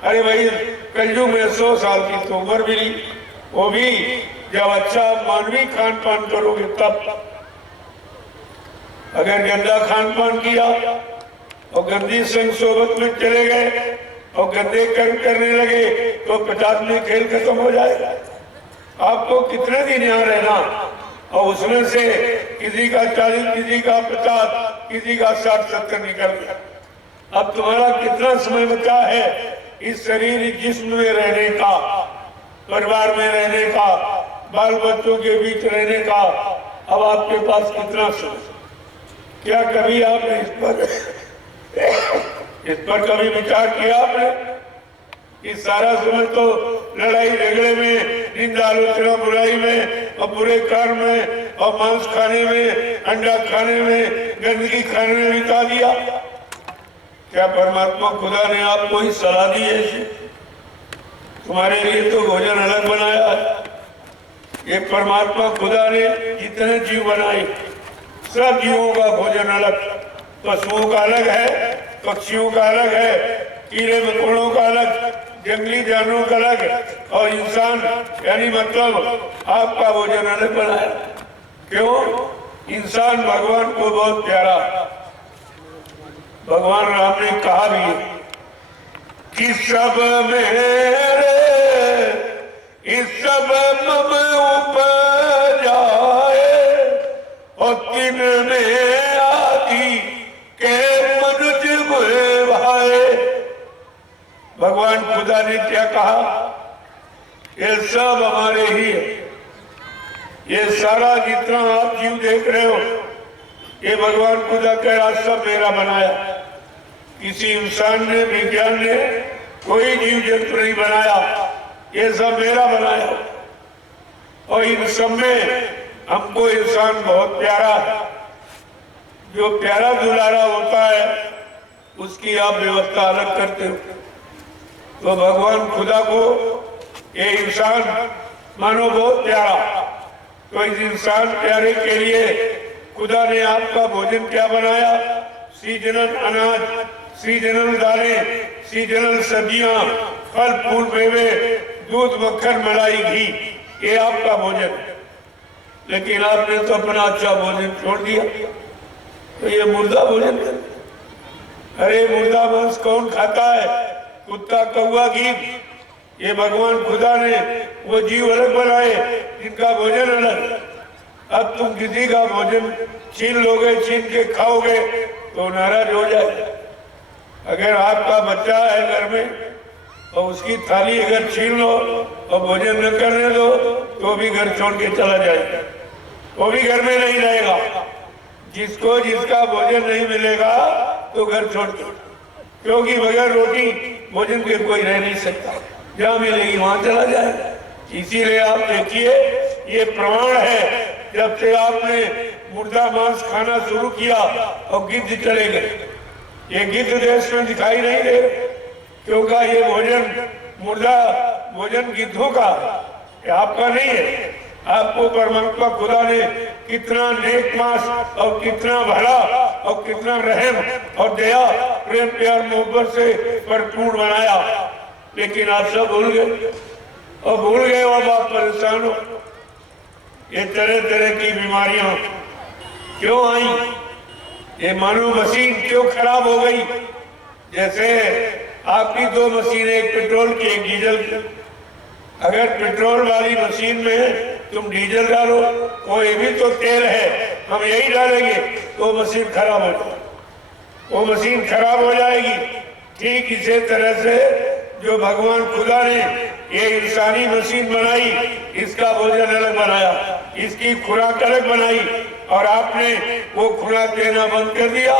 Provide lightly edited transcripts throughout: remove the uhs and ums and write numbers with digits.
अरे भाई कलयुग में 100 साल की तो उम्र मिली, वो भी जब अच्छा मानवीय खान पान करोगे तब। अगर गंदा खान पान किया और गंदी संग सोबत में चले गए और गंदे कर्म करने लगे तो 50 में खेल खत्म हो जाएगा। आपको कितने दिन यहाँ रहना, और उसमें से किसी का 40, किसी का 50, किसी का 60-70 निकल गया। अब तुम्हारा कितना समय बचा है इस शरीर जिस्म में रहने का, परिवार में रहने का, बाल बच्चों के बीच रहने का। अब आपके पास कितना समय? क्या कभी आपने इस पर कभी विचार किया आपने? इस सारा समय तो लड़ाई झगड़े में, निंदा आलोचना बुराई में और बुरे कर्म में और मांस खाने में, अंडा खाने में, गंदगी खाने में बिता दिया। क्या परमात्मा खुदा ने आपको ही सलाह दी है? तुम्हारे लिए तो भोजन अलग बनाया है। ये परमात्मा खुदा ने जितने जीव बनाए सब जीवों का भोजन अलग, पशुओं का अलग है, पक्षियों का अलग है, कीड़े मकोड़ों का अलग, जंगली जानवरों का अलग, और इंसान यानी मतलब आपका भोजन अलग बनाया। क्यों? इंसान भगवान को बहुत प्यारा। भगवान राम ने कहा भी कि सब मेरे इस सब मम उपजाए और किन में आदि के मनुज भाए। भगवान खुदा ने क्या कहा? ये सब हमारे ही है। ये सारा जितना आप जीव देख रहे हो ये भगवान खुदा कह रहा सब मेरा बनाया। किसी इंसान ने, विज्ञान ने कोई जीव जंतु नहीं बनाया, ये सब मेरा बनाया। और इन सब में हमको इंसान बहुत प्यारा है। जो प्यारा दुलारा होता है उसकी आप व्यवस्था अलग करते हो। तो भगवान खुदा को ये इंसान मानो बहुत प्यारा। तो इस इंसान प्यारे के लिए खुदा ने आपका भोजन क्या बनाया? सीजनल अनाज, सीजनल दालें, सीजनल सब्जियां, फल फूल मेवे, दूध मक्खन मलाई घी, ये आपका भोजन। लेकिन आपने तो अपना अच्छा भोजन छोड़ दिया, तो ये मुर्दा भोजन। अरे मुर्दा मांस कौन खाता है? कुत्ता, कौवा, गीद। ये भगवान खुदा ने वो जीव अलग बनाए जिनका भोजन अलग। अब तुम किसी का भोजन छीन लोगे, छीन के खाओगे तो नाराज हो जाए। अगर आपका बच्चा है घर में और उसकी थाली अगर छीन लो और भोजन न करने दो तो भी घर छोड़ के चला जाएगा, वो भी घर में नहीं रहेगा। जिसको जिसका भोजन नहीं मिलेगा तो घर छोड़ दो, क्योंकि बगैर रोटी भोजन के कोई रह नहीं सकता। जहाँ मिलेगी वहां चला जाएगा। इसीलिए आप देखिए ये प्रमाण है, जब से आपने मुर्दा मांस खाना शुरू किया और गिद्ध चले गए। ये गिद्ध देश में दिखाई नहीं दे, क्योंकि ये भोजन मुर्दा भोजन गिद्धों का, आपका नहीं है। आपको परमात्मा खुदा ने कितना नेक मांस और कितना भला और कितना रहम और दया, प्रेम प्यार मोहब्बत से भरपूर बनाया। लेकिन आप सब भूल गए, और भूल गए अब आप परेशान हो। ये तरह तरह की बीमारियां क्यों आई? ये मानव मशीन क्यों खराब हो गई? जैसे आपकी दो मशीनें, एक पेट्रोल की एक डीजल की। अगर पेट्रोल वाली मशीन में तुम डीजल डालो, कोई भी तो तेल है, हम यही डालेंगे तो मशीन खराब हो जाएगी, वो मशीन खराब हो जाएगी। ठीक इसी तरह से जो भगवान खुदा ने ये इंसानी मशीन बनाई, इसका भोजन अलग बनाया, इसकी खुराक अलग बनाई, और आपने वो खुराक देना बंद कर दिया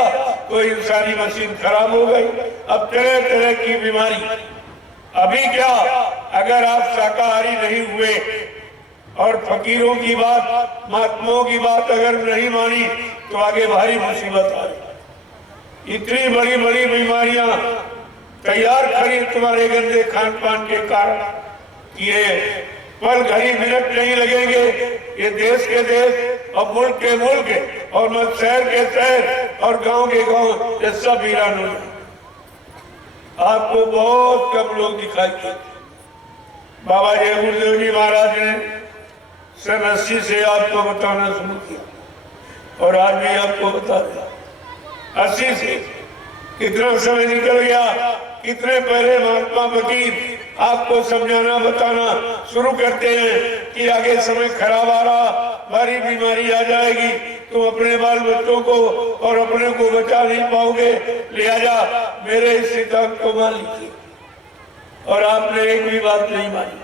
तो इंसानी मशीन खराब हो गई। अब तरह तरह की बीमारी। अभी क्या, अगर आप शाकाहारी नहीं हुए और फकीरों की बात, महात्माओं की बात अगर नहीं मानी तो आगे भारी मुसीबत आ रही। इतनी बड़ी बड़ी बीमारियां तैयार खड़ी तुम्हारे गंदे खान पान के कारण। ये पल घड़ी मिनट नहीं लगेंगे, ये देश के देश और मुल्क के मुल्क और शहर के शहर और गांव के गांव ये सब वीरान हो जाए। आपको बहुत कम लोग दिखाई देते। बाबा जय गुरुदेव जी महाराज ने सन 80 से आपको बताना शुरू किया और आज भी आपको बता रहे। 80 से कितना समय निकल गया, कितने पहले महात्मा फकीर आपको समझाना बताना शुरू करते हैं कि आगे समय खराब आ रहा, भारी बीमारी आ जाएगी, तुम अपने बाल बच्चों को और अपने को बचा नहीं पाओगे, लिहाजा मेरे इस सिद्धांत को मान लीजिए। और आपने एक भी बात नहीं मानी।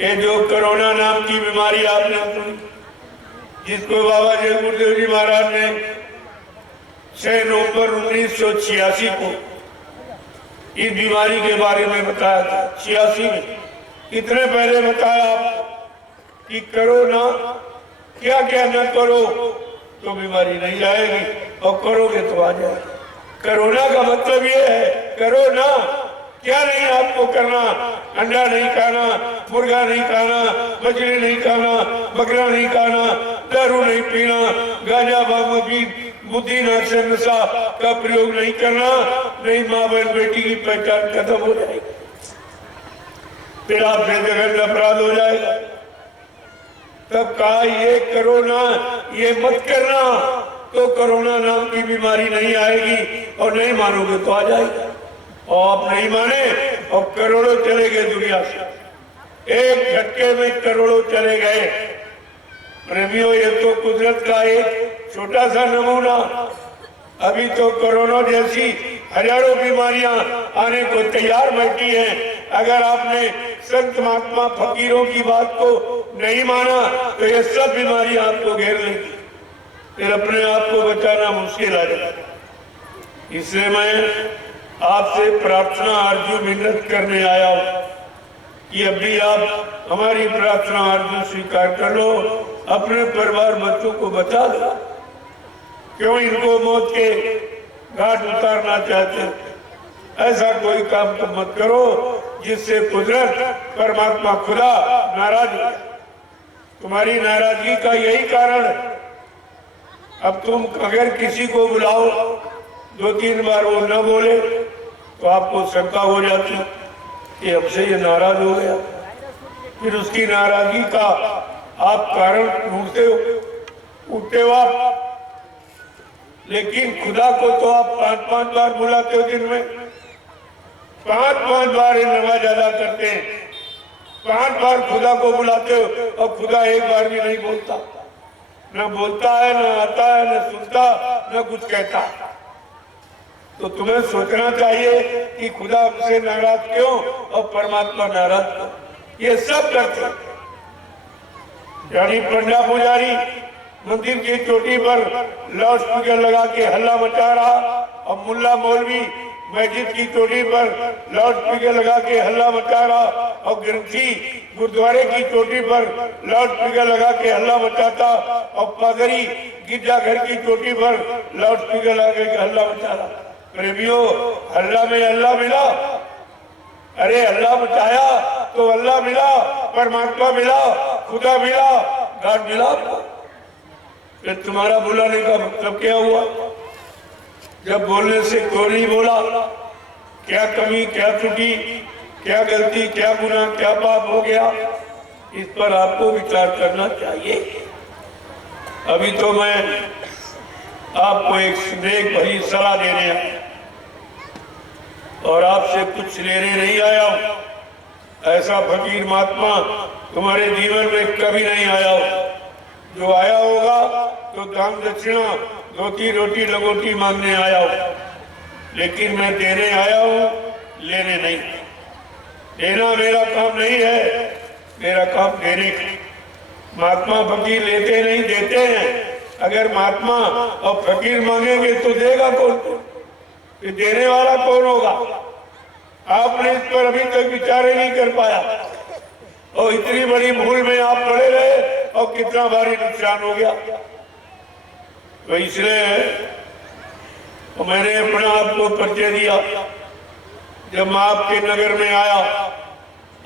ये जो कोरोना नाम की बीमारी आपने सुनी, जिसको बाबा जय गुरुदेव जी महाराज ने 6 नवंबर 1986 को इस बीमारी के बारे में बताया था। 86 में इतने पहले बताया आपको कि करो ना, क्या क्या न करो तो बीमारी नहीं आएगी, और करोगे तो आ जाएगी। कोरोना का मतलब ये है, करो ना, क्या नहीं आपको करना। अंडा नहीं खाना, मुर्गा नहीं खाना, मछली नहीं खाना, बकरा नहीं खाना, दारू नहीं पीना, गांजा भांग बुद्धिनाशक नशा का प्रयोग नहीं करना, नहीं माँ बहन बेटी की पहचान खत्म हो जाएगी, फिर आपसे जघन्य अपराध हो जाएगा। तब कहा ये करो ना, ये मत करना, तो कोरोना नाम की बीमारी नहीं आएगी, और नहीं मानोगे तो आ जाएगी। और आप नहीं माने और करोड़ों चले गए दुनिया से, एक झटके में करोड़ों चले गए। प्रेमियों, ये तो कुदरत का एक छोटा सा नमूना। अभी तो कोरोना जैसी हजारों बीमारियां आने को तैयार बैठी हैं। अगर आपने संत महात्मा फकीरों की बात को नहीं माना तो ये सब बीमारियां आपको घेर लेगी, फिर अपने आप को बचाना मुश्किल आ जाएगा। इसलिए मैं आपसे प्रार्थना अर्जु विनत करने आया हूँ कि अभी आप हमारी प्रार्थना अर्जु स्वीकार कर लो, अपने परिवार बच्चों को बचा दो। क्यों इनको मौत के घाट उतारना चाहते? ऐसा कोई काम तो मत करो जिससे कुदरत परमात्मा खुदा नाराज हो। तुम्हारी नाराजगी का यही कारण है। अब तुम अगर किसी को बुलाओ, 2-3 बार वो न बोले तो आपको शंका हो जाती कि हमसे ये नाराज हो गया, फिर उसकी नाराजगी का आप कारण ढूंढते हो, उठते हो आप। लेकिन खुदा को तो आप 5-5 बार बुलाते हो दिन में, 5-5 बार नमाज अदा करते हैं, 5 बार खुदा को बुलाते हो, और खुदा एक बार भी नहीं बोलता। न बोलता है, न आता है, न सुनता, न कुछ कहता। तो तुम्हें सोचना चाहिए कि खुदा हमसे नाराज क्यों और परमात्मा नाराज क्यों। ये सब करते यानी पंडा पुजारी मंदिर की चोटी पर लाउड स्पीकर लगा के हल्ला मचा रहा, और मुल्ला मौलवी मस्जिद की चोटी पर लाउड स्पीकर लगा के हल्ला मचा रहा, और ग्रंथी गुरुद्वारे की चोटी पर लाउड स्पीकर लगा के हल्ला मचाता, और पादरी गिरजाघर की चोटी पर लाउड स्पीकर लगा के हल्ला मचा रहा। प्रेमियों, हल्ला में अल्लाह मिला। अरे अल्लाह मचाया तो अल्लाह मिला, परमात्मा मिला, खुदा मिला, गॉड मिला। फिर तुम्हारा बुलाने का मतलब क्या हुआ? जब बोलने से क्यों नहीं बोला? क्या कमी, क्या त्रुटि, क्या गलती, क्या गुनाह, क्या पाप हो गया? इस पर आपको विचार करना चाहिए। अभी तो मैं आपको एक स्नेह भरी सलाह देने आया और आपसे कुछ लेने नहीं आया हूं। ऐसा फकीर महात्मा तुम्हारे जीवन में कभी नहीं आया हो। जो आया होगा तो दान दक्षिणा, धोती रोटी लगोटी मांगने आया हो, लेकिन मैं देने आया हूँ, लेने नहीं। देना मेरा काम नहीं है, मेरा काम देने का। महात्मा फकीर लेते नहीं, देते हैं। अगर महात्मा और फकीर मांगेंगे तो देगा कौन? तो देने वाला कौन होगा? आपने इस पर अभी तक विचार ही नहीं कर पाया, और इतनी बड़ी भूल में आप पड़े रहे, और कितना भारी नुकसान हो गया। तो इसलिए तो मैंने अपना आपको परिचय दिया। जब मैं आपके नगर में आया,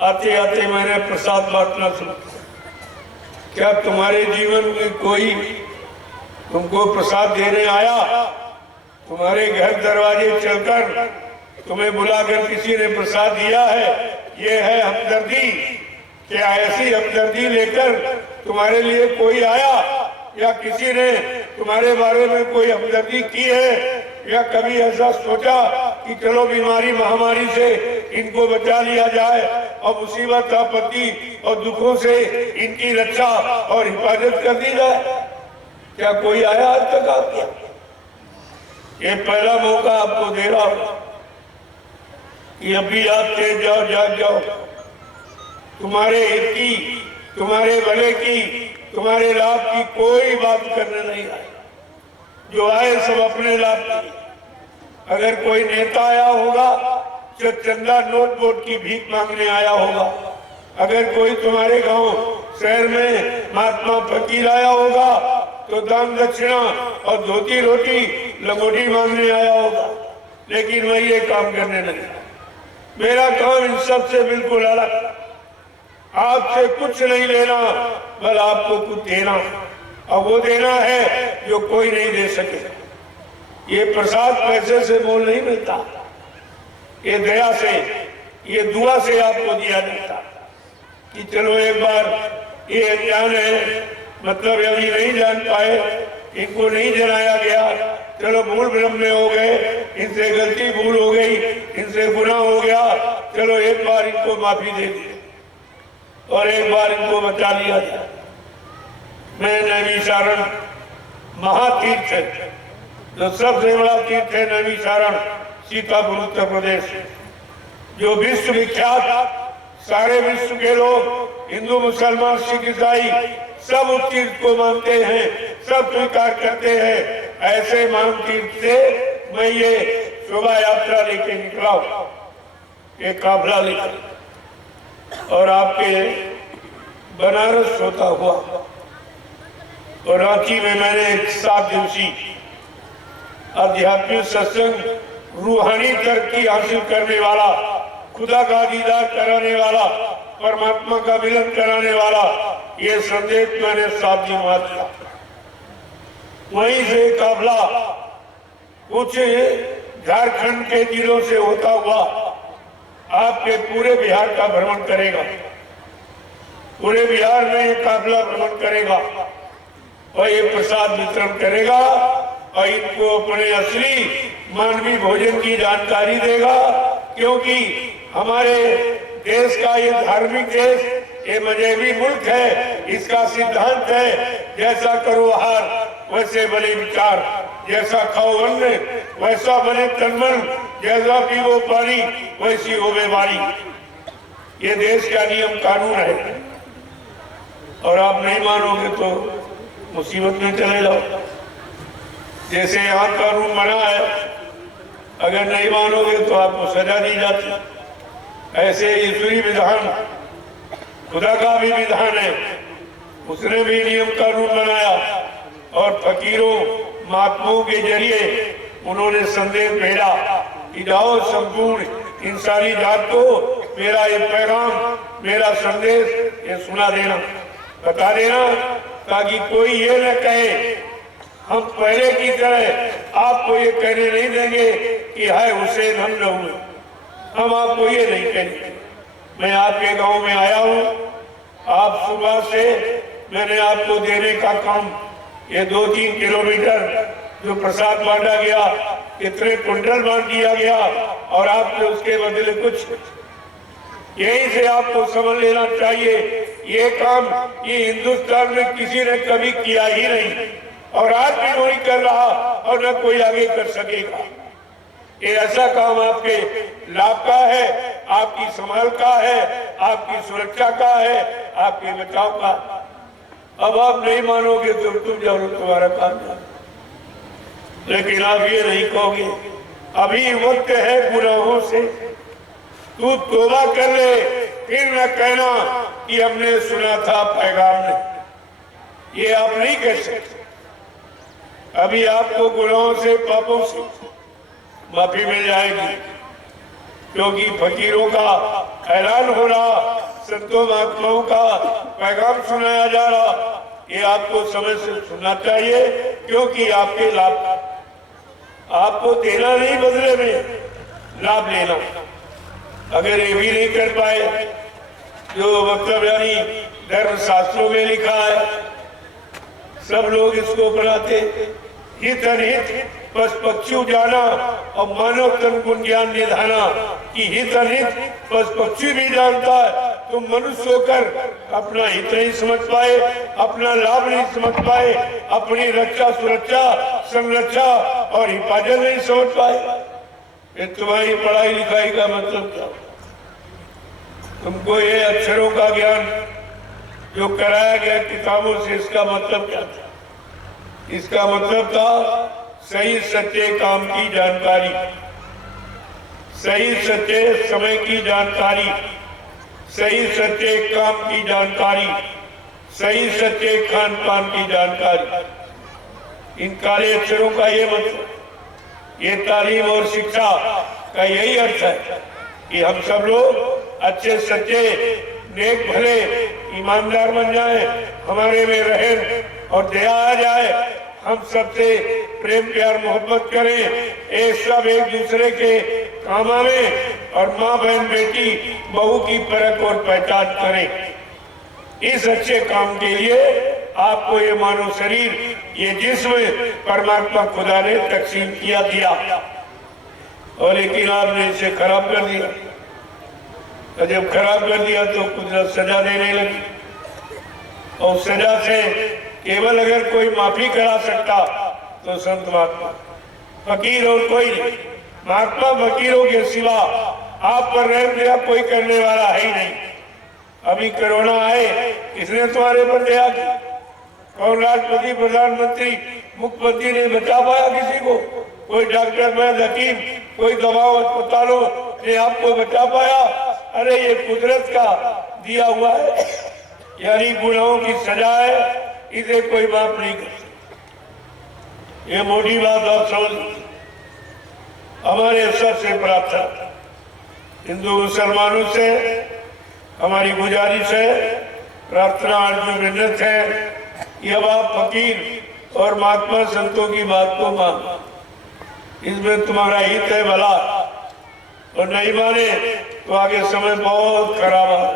आते आते मैंने प्रसाद बांटना शुरू किया। क्या तुम्हारे जीवन में कोई तुमको प्रसाद देने आया? तुम्हारे घर दरवाजे चलकर तुम्हें बुलाकर किसी ने प्रसाद दिया है, ये है हमदर्दी। क्या ऐसी हमदर्दी लेकर तुम्हारे लिए कोई आया, या किसी ने तुम्हारे बारे में कोई हमदर्दी की है, या कभी ऐसा सोचा कि चलो बीमारी महामारी से इनको बचा लिया जाए और मुसीबत आपत्ति और दुखों से इनकी रक्षा और हिफाजत कर दी जाए? क्या कोई आया आज तक आपके? ये पहला मौका आपको दे रहा हूं कि अभी आप तेज जाओ, जाग जाओ। तुम्हारे हित की, तुम्हारे भले की, तुम्हारे लाभ की कोई बात करने नहीं आए। जो आए सब अपने लाभ की। अगर कोई नेता आया होगा जो चंदा नोट वोट की भीख मांगने आया होगा, अगर कोई तुम्हारे गांव शहर में महात्मा फकीर आया होगा तो दान दक्षिणा और धोती रोटी लंगोटी मांगने आया होगा, लेकिन वही ये काम करने लगे। मेरा काम इन सब से बिल्कुल अलग। आपसे कुछ नहीं लेना, बल आपको कुछ देना, और वो देना है जो कोई नहीं दे सके। ये प्रसाद पैसे से मोल नहीं मिलता, ये दया से, ये दुआ से आपको दिया जाता कि चलो एक बार ये अनजान है, मतलब अभी नहीं जान पाए, इनको नहीं जनाया गया, चलो भूल भ्रम में हो गए, इनसे गलती भूल हो गई, इनसे गुनाह हो गया, चलो एक बार इनको माफी दे दी और एक बार इनको बचा लिया जाए। मैं नैमिषारण महातीर्थ है, जो सबसे बड़ा तीर्थ है नैमिषारण, सीतापुर उत्तर प्रदेश, जो विश्व विख्यात, सारे विश्व के लोग हिंदू मुसलमान सिख ईसाई सब उस तीर्थ को मानते हैं, सब स्वीकार करते हैं। ऐसे मान तीर्थ से मैं ये शोभा यात्रा लेके निकला हूं, ये काफिला लेकर, और आपके बनारस होता हुआ और रांची में मैंने एक 7 दिवसीय आध्यात्मिक सत्संग, रूहानी तरक्की हासिल करने वाला, खुदा का दीदार कराने वाला, परमात्मा का मिलन कराने वाला, ये संदेश मैंने 7 दिन बाद दिया। वहीं से काफिला कुछ झारखंड के जिलों से होता हुआ आपके पूरे बिहार का भ्रमण करेगा। पूरे बिहार में ये काफिला भ्रमण करेगा और ये प्रसाद वितरण करेगा और इनको अपने असली मानवीय भोजन की जानकारी देगा, क्योंकि हमारे देश का ये धार्मिक देश, ये मजहबी मुल्क है। इसका सिद्धांत है जैसा करो आहार वैसे बने विचार, जैसा खाओ अन्न वैसा बने तन मन, जैसा पीवो पानी वैसी हो बीमारी। ये देश का नियम कानून है और आप नहीं मानोगे तो मुसीबत में चले जाओ। जैसे यहाँ कानून बना है, अगर नहीं मानोगे तो आपको सजा दी जाती। ऐसे ईश्वरी विधान, खुदा का भी विधान है, उसने भी नियम कानून बनाया और फकीरों महात्माओं के जरिए उन्होंने संदेश भेजा कि जाओ संपूर्ण इंसानी जात को मेरा ये पैगाम, मेरा संदेश ये सुना देना, बता देना, ताकि कोई ये न कहे हम पहले की तरह आपको ये कहने नहीं देंगे कि हाय हुसैन हम न हुए। हम आपको ये नहीं कहेंगे। मैं आपके गांव में आया हूँ, आप सुबह से मैंने आपको देने का काम, ये 2-3 किलोमीटर जो प्रसाद बांटा गया, कितने कुंटल बांट दिया गया और आपने उसके बदले कुछ, यही से आपको समझ लेना चाहिए ये काम ये हिंदुस्तान में किसी ने कभी किया ही नहीं और आज भी कोई कर रहा और न कोई आगे कर सकेगा। ये ऐसा काम आपके लाभ का है, आपकी संभाल का है, आपकी सुरक्षा का है, आपके बचाव का। अब आप नहीं मानोगे तो तुम जाओ, तुम्हारा काम है, लेकिन आप ये नहीं कहोगे अभी वक्त है गुनाहों से, तू तौबा कर ले, फिर न कहना कि हमने सुना था पैगाम ने। ये आप नहीं कह सकते। अभी आपको गुनाहों से, पापों से माफी मिल जाएगी, क्योंकि फकीरों का ऐलान हो रहा, संतों महात्माओं का पैगाम सुनाया जा रहा। ये आपको समय से सुनना चाहिए, क्योंकि आपके लाभ, आपको देना नहीं बदले में, लाभ लेना। अगर ये भी नहीं कर पाए, जो मतलब यानी धर्म शास्त्रों में लिखा है, सब लोग इसको अपनाते, हित अनहित पशु पक्षी जाना और मानव तन गुण ज्ञान निधाना, कि हित अनहित पशु पक्षी भी जानता है, तो मनुष्य होकर अपना हित नहीं समझ पाए, अपना लाभ नहीं समझ पाए, अपनी रक्षा सुरक्षा संरक्षा और हिफाजत नहीं समझ पाए। ये तुम्हारी पढ़ाई लिखाई का मतलब क्या? तुमको ये अक्षरों का ज्ञान जो कराया गया किताबों से, इसका मतलब क्या था? इसका मतलब था सही सच्चे काम की जानकारी, सही सच्चे समय की जानकारी, सही सच्चे काम की जानकारी, सही सच्चे खान पान की जानकारी। इन काले अक्षरों का ये मतलब, ये तालीम और शिक्षा का यही अर्थ है कि हम सब लोग अच्छे सच्चे नेक भले ईमानदार बन जाए, हमारे में रहम और दया आ जाए, हम सबसे प्रेम प्यार मोहब्बत करें, ये सब एक दूसरे के काम आवे और माँ बहन बेटी बहू की परख और पहचान करें। इस अच्छे काम के लिए आपको ये मानव शरीर, ये जिस्म परमात्मा खुदा ने तकसीम किया दिया, और लेकिन आपने इसे खराब कर दिया। और जब खराब कर दिया तो कुदरत सजा देने लगी, और सजा से केवल अगर कोई माफी करा सकता तो संत महात्मा, फकीर और कोई नहीं। महात्मा फकीरों के सिवा आप पर रहम दया कोई करने वाला है ही नहीं। अभी कोरोना आए, इसने तुम्हारे पर दया की? कौन राष्ट्रपति प्रधानमंत्री मुख्यमंत्री ने बचा पाया किसी को? कोई डॉक्टर वैद्य हकीम, कोई दवाओं अस्पतालों ने आपको बचा पाया? अरे ये कुदरत का दिया हुआ है, यानी गुनाहों की सजा है, इसे कोई माफ नहीं कर सकता। ये मोटी बात आप समझ। हमारे सबसे प्रार्थना हिंदू मुसलमानों से हमारी गुजारिश है, प्रार्थना अर्जुन विनत है कि अब आप फकीर और महात्मा संतों की बात को मानो, इसमें तुम्हारा हित है भला, और नहीं माने तो आगे समय बहुत खराब है,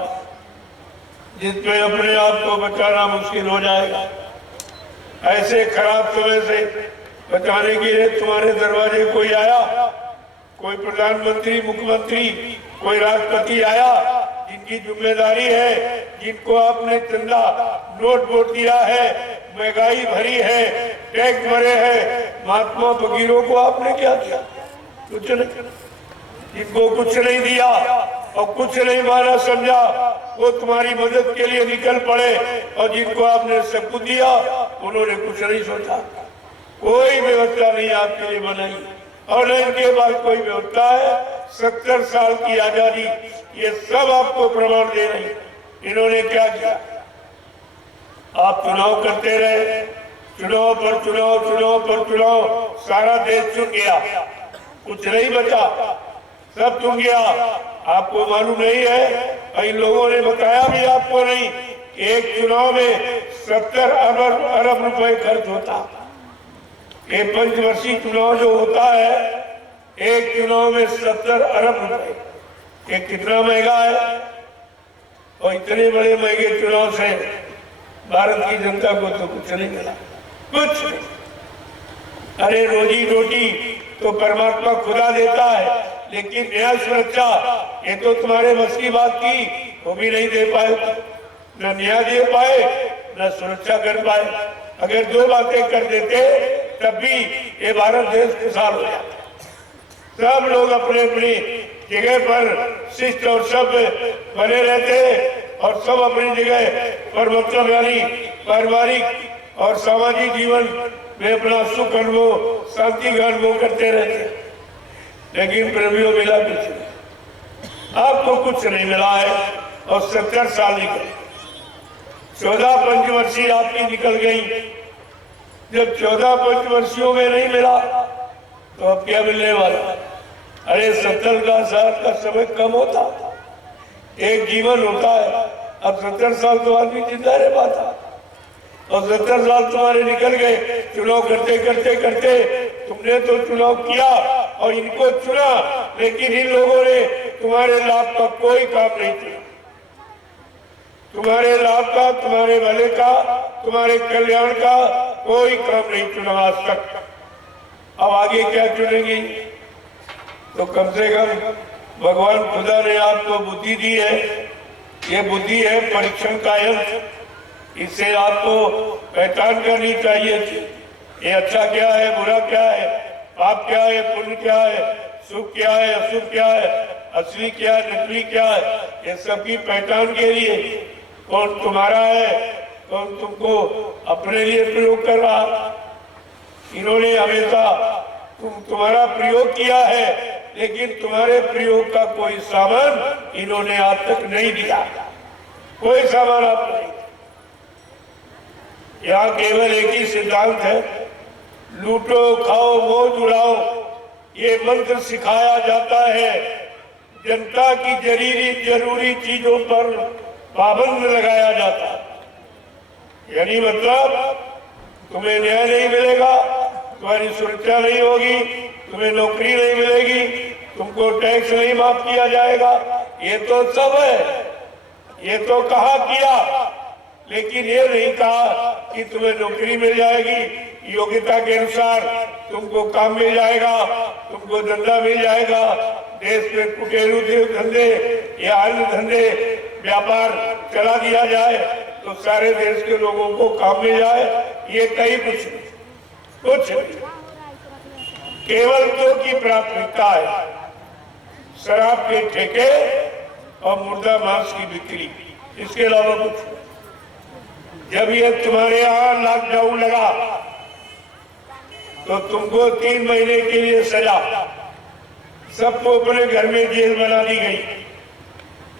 जिसमें अपने आप को बचाना मुश्किल हो जाएगा। ऐसे खराब समय से बचाने के लिए तुम्हारे दरवाजे कोई आया, कोई प्रधानमंत्री मुख्यमंत्री, कोई राष्ट्रपति आया, जिनकी जिम्मेदारी है, जिनको आपने चंदा नोट वोट दिया है, महंगाई भरी है, टैक्स भरे हैं, महात्मा फकीरों को आपने क्या किया? कुछ नहीं। जिनको कुछ नहीं दिया और कुछ नहीं माना समझा, वो तुम्हारी मदद के लिए निकल पड़े, और जिनको आपने सब कुछ दिया उन्होंने कुछ नहीं सोचा। कोई व्यवस्था नहीं आपके लिए बनाई, और न इनके बाद कोई व्यवस्था है। 70 साल की आजादी, ये सब आपको प्रमाण दे रही। इन्होंने क्या किया? आप चुनाव करते रहे, चुनाव पर चुनाव, चुनाव पर चुनाव, सारा देश चुन गया, कुछ नहीं बचा, सब चुन गया। आपको मालूम नहीं है, इन लोगों ने बताया भी आपको नहीं, एक चुनाव में 70 अरब रुपए खर्च होता। ये पंचवर्षीय चुनाव जो होता है, एक चुनाव में 70 अरब रुपए, ये कितना महंगा है। और इतने बड़े महंगे चुनाव से भारत की जनता को तो कुछ नहीं मिला, कुछ। अरे रोजी रोटी तो परमात्मा खुदा देता है, लेकिन न्याय सुरक्षा ये तो तुम्हारे बस की बात की, वो भी नहीं दे पाए, न न्याय दे पाए न सुरक्षा कर पाए। अगर दो बातें कर देते तब भी ये भारत देश खुशहाल हो जाता। सब लोग अपने अपनी जगह पर शिष्ट और सभ्य बने रहते, और सब अपनी जगह पर मतलब यानी पारिवारिक और सामाजिक जीवन में अपना सुख अनुभव, शांति का अनुभव करते रहते। लेकिन प्रेमियों मिला कुछ नहीं, आपको कुछ नहीं मिला है, और 70 साल निकल, 14 पंचवर्षीय आपकी निकल गई। जब 14 पंचवर्षियों में नहीं मिला तो अब क्या मिलने वाला? अरे 70 साल का समय कम होता, एक जीवन होता है। अब 70 साल तो आदमी जिंदा रह पाता, और 70 साल तुम्हारे निकल गए चुनाव करते करते करते। तुमने तो चुनाव किया और इनको चुना, लेकिन इन लोगों ने तुम्हारे लाभ का कोई काम नहीं किया। तुम्हारे लाभ का, तुम्हारे भले का, तुम्हारे कल्याण का कोई काम नहीं चुना आज तक। अब आगे क्या चुनेंगे? तो कम से कम भगवान खुदा ने आपको बुद्धि दी है। ये बुद्धि है परीक्षण का यंत्र। इससे आपको पहचान करनी चाहिए ये अच्छा क्या है, बुरा क्या है, पाप क्या है, पुण्य क्या है, सुख क्या है, अशुभ क्या है, असली क्या है, नकली क्या है। ये सबकी पहचान के लिए कौन तुम्हारा है, कौन तुमको अपने लिए प्रयोग कर रहा। इन्होंने हमेशा तुम्हारा प्रयोग किया है, लेकिन तुम्हारे प्रयोग का कोई सामान इन्होंने आज तक नहीं दिया। कोई सामान आपको नहीं। यहाँ केवल एक ही सिद्धांत है, लूटो खाओ मौज उड़ाओ। ये मंत्र सिखाया जाता है। जनता की जरूरी चीजों पर पाबंद लगाया जाता है। यानी मतलब तुम्हें न्याय नहीं मिलेगा, तुम्हारी सुरक्षा नहीं होगी, तुम्हें नौकरी नहीं मिलेगी, तुमको टैक्स नहीं माफ किया जाएगा। ये तो सब है, ये तो कहा किया, लेकिन ये नहीं कहा कि तुम्हें नौकरी मिल जाएगी, योग्यता के अनुसार तुमको काम मिल जाएगा, तुमको धंधा मिल जाएगा। देश में कुटीर धंधे या अन्य धंधे व्यापार चला दिया जाए तो सारे देश के लोगों को काम मिल जाए। ये कहीं कुछ केवल दो की प्राथमिकता है, शराब के ठेके और मुर्दा मांस की बिक्री। इसके अलावा कुछ। जब ये तुम्हारे यहाँ लॉकडाउन लगा तो तुमको 3 महीने के लिए सजा, सबको अपने घर में जेल बना दी गई।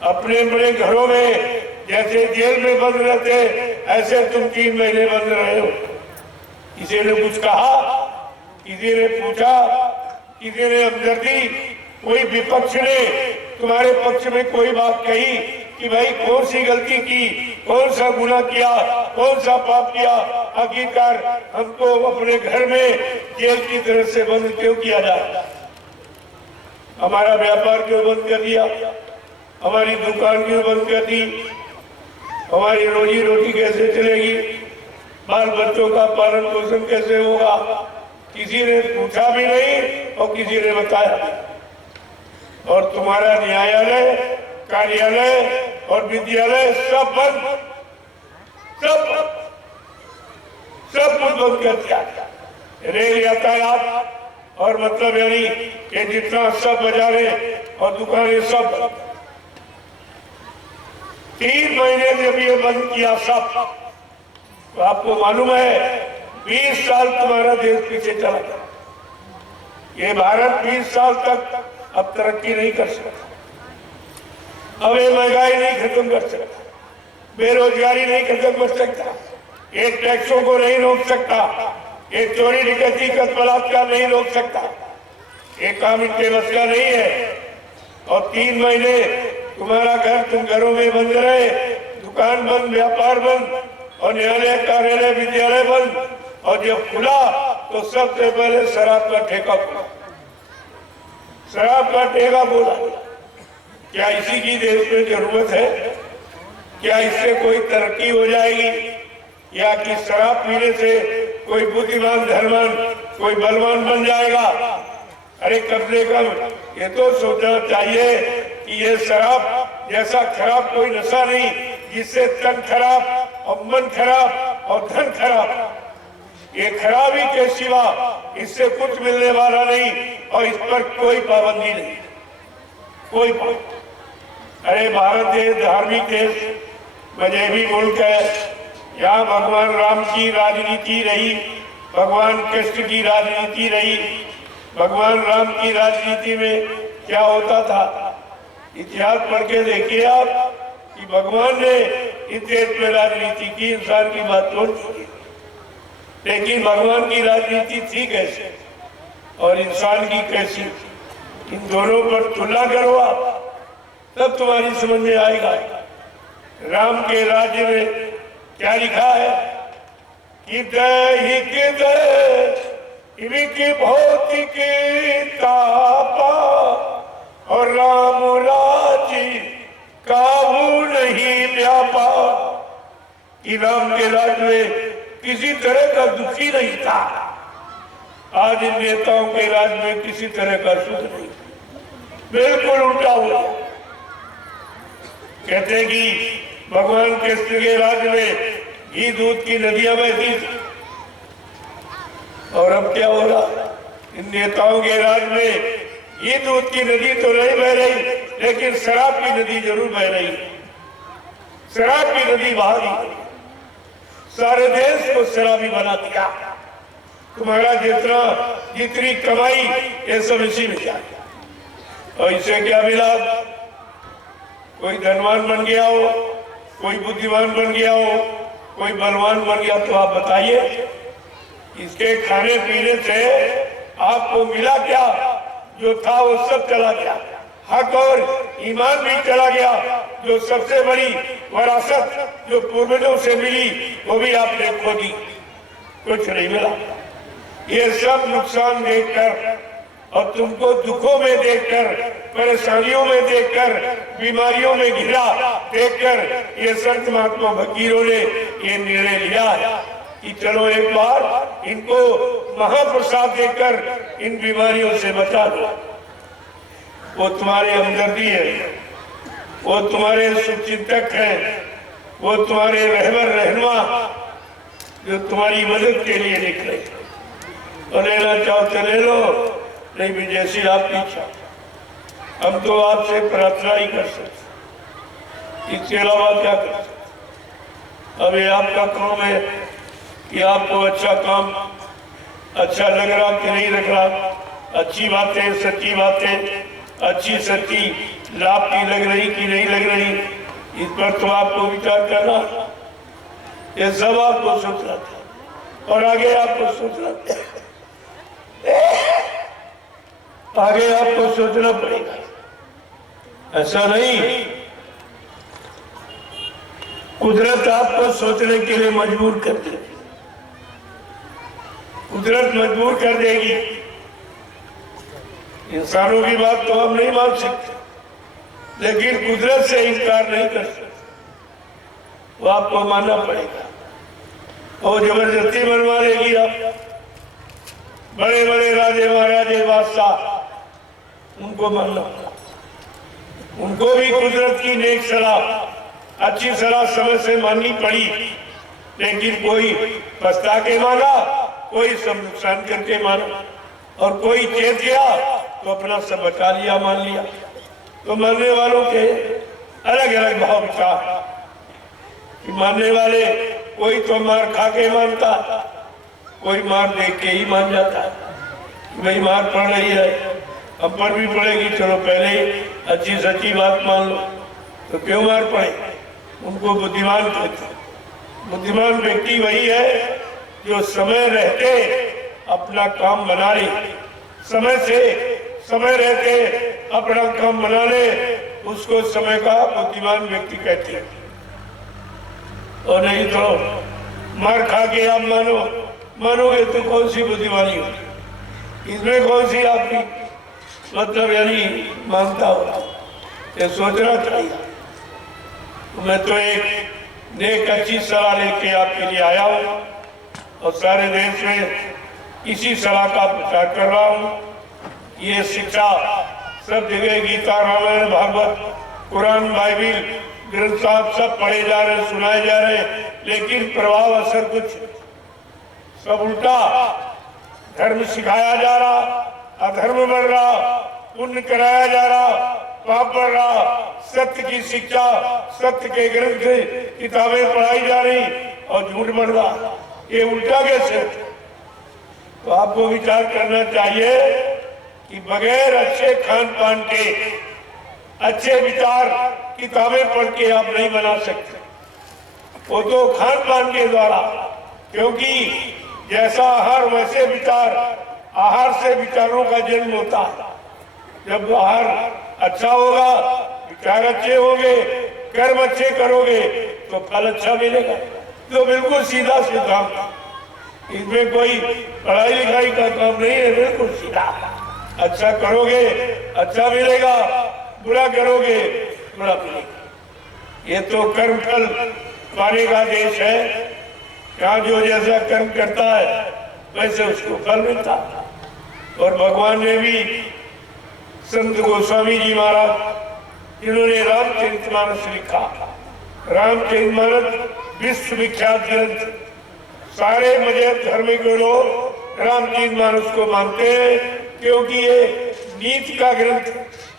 अपने अपने घरों में जैसे जेल में बंद रहते ऐसे तुम 3 महीने बंद रहे हो। किसी ने कुछ कहा, किसी ने पूछा, किसी ने हमदर्दी, कोई विपक्ष ने तुम्हारे पक्ष में कोई बात कही कि भाई कौन सी गलती की, कौन सा गुनाह किया, कौन सा पाप किया, आखिरकार हमको अपने घर में जेल की तरह से बंद क्यों किया जाए? हमारा व्यापार क्यों बंद कर दिया, हमारी दुकान क्यों बंद कर दी, हमारी रोजी रोटी कैसे चलेगी, बाल बच्चों का पालन पोषण कैसे होगा? किसी ने पूछा भी नहीं और किसी ने बताया। और तुम्हारा न्यायालय, कार्यालय और विद्यालय सब बंद, सब कुछ बंद कर दिया। रेल यातायात और मतलब यानी कि जितना सब बाजारे और दुकानें सब 3 महीने जब ये बंद किया सब, तो आपको मालूम है 20 साल तुम्हारा देश पीछे चला गया। ये भारत 20 साल तक अब तरक्की नहीं कर सकता। अब ये महंगाई नहीं खत्म कर सकता, बेरोजगारी नहीं खत्म कर सकता, ये टैक्सों को नहीं रोक सकता, ये चोरी डकैती का बलात्कार नहीं रोक सकता। ये काम इनके बस का नहीं है। और 3 महीने तुम्हारा घर, तुम घरों में बंद रहे, दुकान बंद, व्यापार बंद और न्यायालय, कार्यालय, विद्यालय बंद। और जब खुला तो सबसे पहले शराब का ठेका खुला, शराब का ठेका बोला। क्या इसी की देश में जरूरत है? क्या इससे कोई तरक्की हो जाएगी? या कि शराब पीने से कोई बुद्धिमान, धनवान, कोई बलवान बन जाएगा? अरे कम से कम ये तो सोचना चाहिए कि ये शराब जैसा खराब कोई नशा नहीं, जिससे तन खराब और मन खराब और धन खराब। ये खराबी के सिवा इससे कुछ मिलने वाला नहीं और इस पर कोई पाबंदी नहीं, कोई पाबंदी। अरे भारत देश धार्मिक देश, मजहबी मुल्क है। यहाँ भगवान राम की राजनीति रही, भगवान कृष्ण की राजनीति रही। भगवान राम की राजनीति में क्या होता था? इतिहास पढ़ के देखिए आप कि भगवान ने इस देश में राजनीति की, इंसान की बात छोड़ दी। लेकिन भगवान की राजनीति थी कैसे और इंसान की कैसी, इन दोनों पर तुलना करो आप, तब तुम्हारी समझ में आएगा। राम के राज्य में क्या लिखा है कि दैहिक इनकी भौतिक तापा और राम राजी काबू नहीं व्यापा। कि राम के राज में किसी तरह का दुखी नहीं था। आज इन नेताओं के राज में किसी तरह का सुख नहीं, बिल्कुल उल्टा हुआ। कहते कि भगवान कृष्ण के राज में घी दूध की नदियां बहती थी, और अब क्या हो रहा? इन नेताओं के राज में घी दूध की नदी तो नहीं बह रही, लेकिन शराब की नदी जरूर बह रही है। शराब की नदी बहा दी, सारे देश को शराबी बना दिया। तुम्हारा जितनी कमाई ये सब इसी में जा, और इसे क्या मिला? कोई धनवान बन गया हो, कोई बुद्धिमान बन गया हो, कोई बलवान बन गया, तो आप बताइए इसके खाने पीने से आपको मिला क्या? जो था वो सब चला गया। हक और ईमान भी चला गया। जो सबसे बड़ी विरासत जो पूर्वजों से मिली वो भी आपने खो दी, कुछ नहीं मिला। ये सब नुकसान देखकर और तुमको दुखों में देखकर, परेशानियों में देखकर, बीमारियों में घिरा देखकर ये संत महात्मा फकीरों ने ये निर्णय लिया कि चलो एक बार इनको महाप्रसाद देकर इन बीमारियों से बचा दो। वो तुम्हारे हमदर्दी है, वो तुम्हारे शुभचिंतक हैं, वो तुम्हारे रहबर रहनुमा जो तुम्हारी मदद के लिए निकले। और लेना चाहो तो ले लो, नहीं भी जैसी आपकी इच्छा। हम तो आपसे प्रार्थना ही कर सकते, इसके अलावा क्या कर सकते? अब ये आपका काम है कि आपको अच्छा काम अच्छा लग रहा कि नहीं लग रहा, अच्छी बातें सच्ची बातें अच्छी सच्ची लाभ की लग रही कि नहीं लग रही, इस पर तो आपको विचार करना। ये सब आपको सोचना था, और आगे आपको सोचना था, आगे आपको सोचना पड़ेगा। ऐसा नहीं, कुदरत आपको सोचने के लिए मजबूर कर देगी, कुदरत मजबूर कर देगी। इंसानों की बात तो हम नहीं मान सकते, लेकिन कुदरत से इनकार नहीं कर सकते, वो आपको मानना पड़ेगा। और जबरदस्ती बनवा लेगी आप। बड़े बड़े राजे महाराजे बादशाह उनको मानना पड़ा, उनको भी कुदरत की नेक सलाह अच्छी सलाह समय से माननी पड़ी, लेकिन कोई पछता के माना, कोई सब नुकसान करके माना, और कोई चेत गया तो अपना सब बचा लिया मान लिया। तो मानने वालों के अलग अलग भाव विचार। मानने वाले कोई तो मार खा के मानता, कोई मार देख के ही मान जाता है। भाई मार पड़ रही है, अब पर भी पड़ेगी, चलो पहले ही अच्छी सच्ची बात मान लो, तो क्यों मार पड़े? उनको बुद्धिमान कहते हैं। बुद्धिमान व्यक्ति वही है जो समय रहते अपना काम बना ले, समय से समय रहते अपना काम बना ले, उसको समय का बुद्धिमान व्यक्ति कहते हैं। और नहीं तो मार खा के आप मानोगे तो कौन सी बुद्धिमानी होगी, इसमें कौन सी आपकी मतलब यानी मानता हो, ये सोचना चाहिए। मैं तो एक नेक अच्छी सलाह लेके आपके लिए आया हूँ, और सारे देश में इसी सलाह का प्रचार कर रहा हूँ। ये शिक्षा सब जगह गीता रामायण भागवत कुरान बाइबिल ग्रंथ साहब सब पढ़े जा रहे, सुनाए जा रहे, लेकिन प्रभाव असर कुछ सब उल्टा। धर्म सिखाया जा रहा, अधर्म बढ़ रहा, पुण्य कराया जा रहा, पाप बढ़ रहा, सत्य की शिक्षा सत्य के ग्रंथ किताबें पढ़ाई जा रही और झूठ बढ़ रहा। ये उल्टा कैसे? तो आपको विचार करना चाहिए कि बगैर अच्छे खान पान के अच्छे विचार किताबें पढ़ के आप नहीं बना सकते, वो तो खान पान के द्वारा। क्योंकि जैसा आहार वैसे विचार, आहार से विचारों का जन्म होता है। जब आहार अच्छा होगा, विचार अच्छे होंगे, कर्म अच्छे करोगे तो फल अच्छा मिलेगा। तो बिल्कुल सीधा सिद्धांत। इसमें कोई पढ़ाई लिखाई का काम नहीं है, बिल्कुल सीधा। अच्छा करोगे अच्छा मिलेगा, बुरा करोगे बुरा मिलेगा। ये तो कर्म फल पाने का देश है, यहाँ जो जैसा कर्म करता है वैसे उसको फल मिलता। और भगवान ने भी संत गोस्वामी जी महाराज इन्होंने रामचरितमानस लिखा। रामचरितमानस विश्व विख्यात ग्रंथ, सारे मजहब धर्म के लोग रामचरितमानस को मानते हैं, क्योंकि ये नीति का ग्रंथ,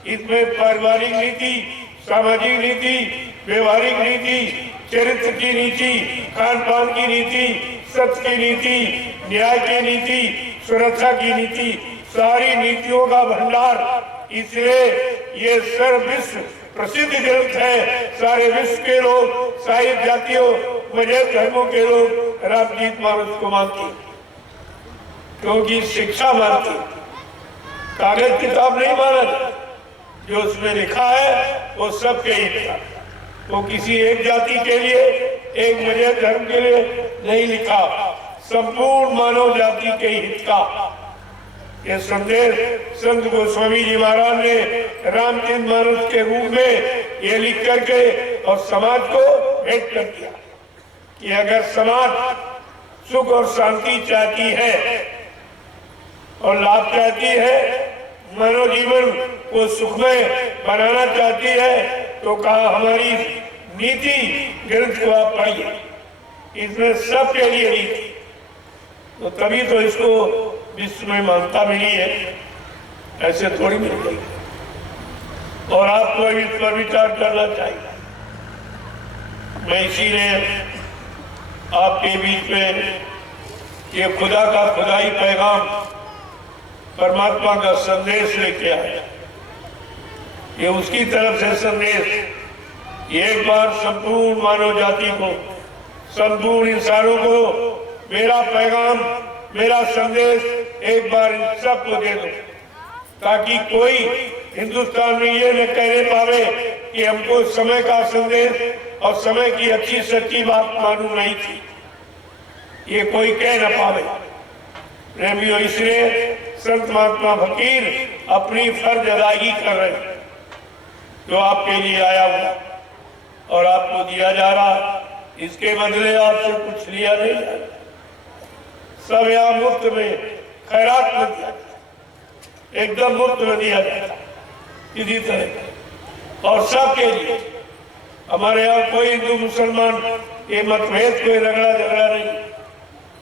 इसमें पारिवारिक नीति, सामाजिक नीति, व्यवहारिक नीति, चरित्र की नीति, खान पान की नीति, सत्य की नीति, न्याय की नीति, सुरक्षा की नीति, सारी नीतियों का भंडार। इसलिए ये सर्व विश्व प्रसिद्ध ग्रंथ है। सारे विश्व के लोग, सारी जातियों मजहब धर्मों के लोग रामचरितमानस को मानते, क्योंकि शिक्षा मानते, कागज किताब नहीं मानते। जो उसमें लिखा है वो सबके हित का, वो किसी एक जाति के लिए, एक मजहब धर्म के लिए नहीं लिखा, संपूर्ण मानव जाति के हित का। ये संदेश संत गोस्वामी जी महाराज ने रामचरितमानस के रूप में ये लिख करके और समाज को भेंट कर दिया कि अगर समाज सुख और शांति चाहती है और लाभ चाहती है, मानव जीवन को सुखमय बनाना चाहती है, तो कहा हमारी नीति ग्रंथ को आप पढ़िए, इसमें सबके लिए नीति। तो तभी तो इसको विश्व में मान्यता मिली है, ऐसे थोड़ी मिल गई। और आपको इस पर विचार करना चाहिए। मैं इसीलिए आपके बीच में ये खुदा का खुदाई पैगाम, परमात्मा का संदेश लेके आया। ये उसकी तरफ से संदेश, एक बार संपूर्ण मानव जाति को, संपूर्ण इंसानों को मेरा पैगाम, मेरा संदेश एक बार इन सबको दे दो, ताकि कोई हिंदुस्तान में ये न कहने पावे कि हमको समय का संदेश और समय की अच्छी सच्ची बात मालूम नहीं थी, ये कोई कह न पावे। प्रेमियों, इसलिए संत महात्मा फकीर अपनी फर्ज अदायगी कर रहे हैं, जो आपके लिए आया हुआ और आपको दिया जा रहा, इसके बदले आपसे कुछ लिया नहीं जा रहा। सब यहाँ मुफ्त में खैरात में दिया जाता, एकदम मुफ्त में दिया जाता किसी तरह, और सबके लिए। हमारे यहाँ कोई हिंदू मुसलमान ये मतभेद, कोई रगड़ा झगड़ा नहीं,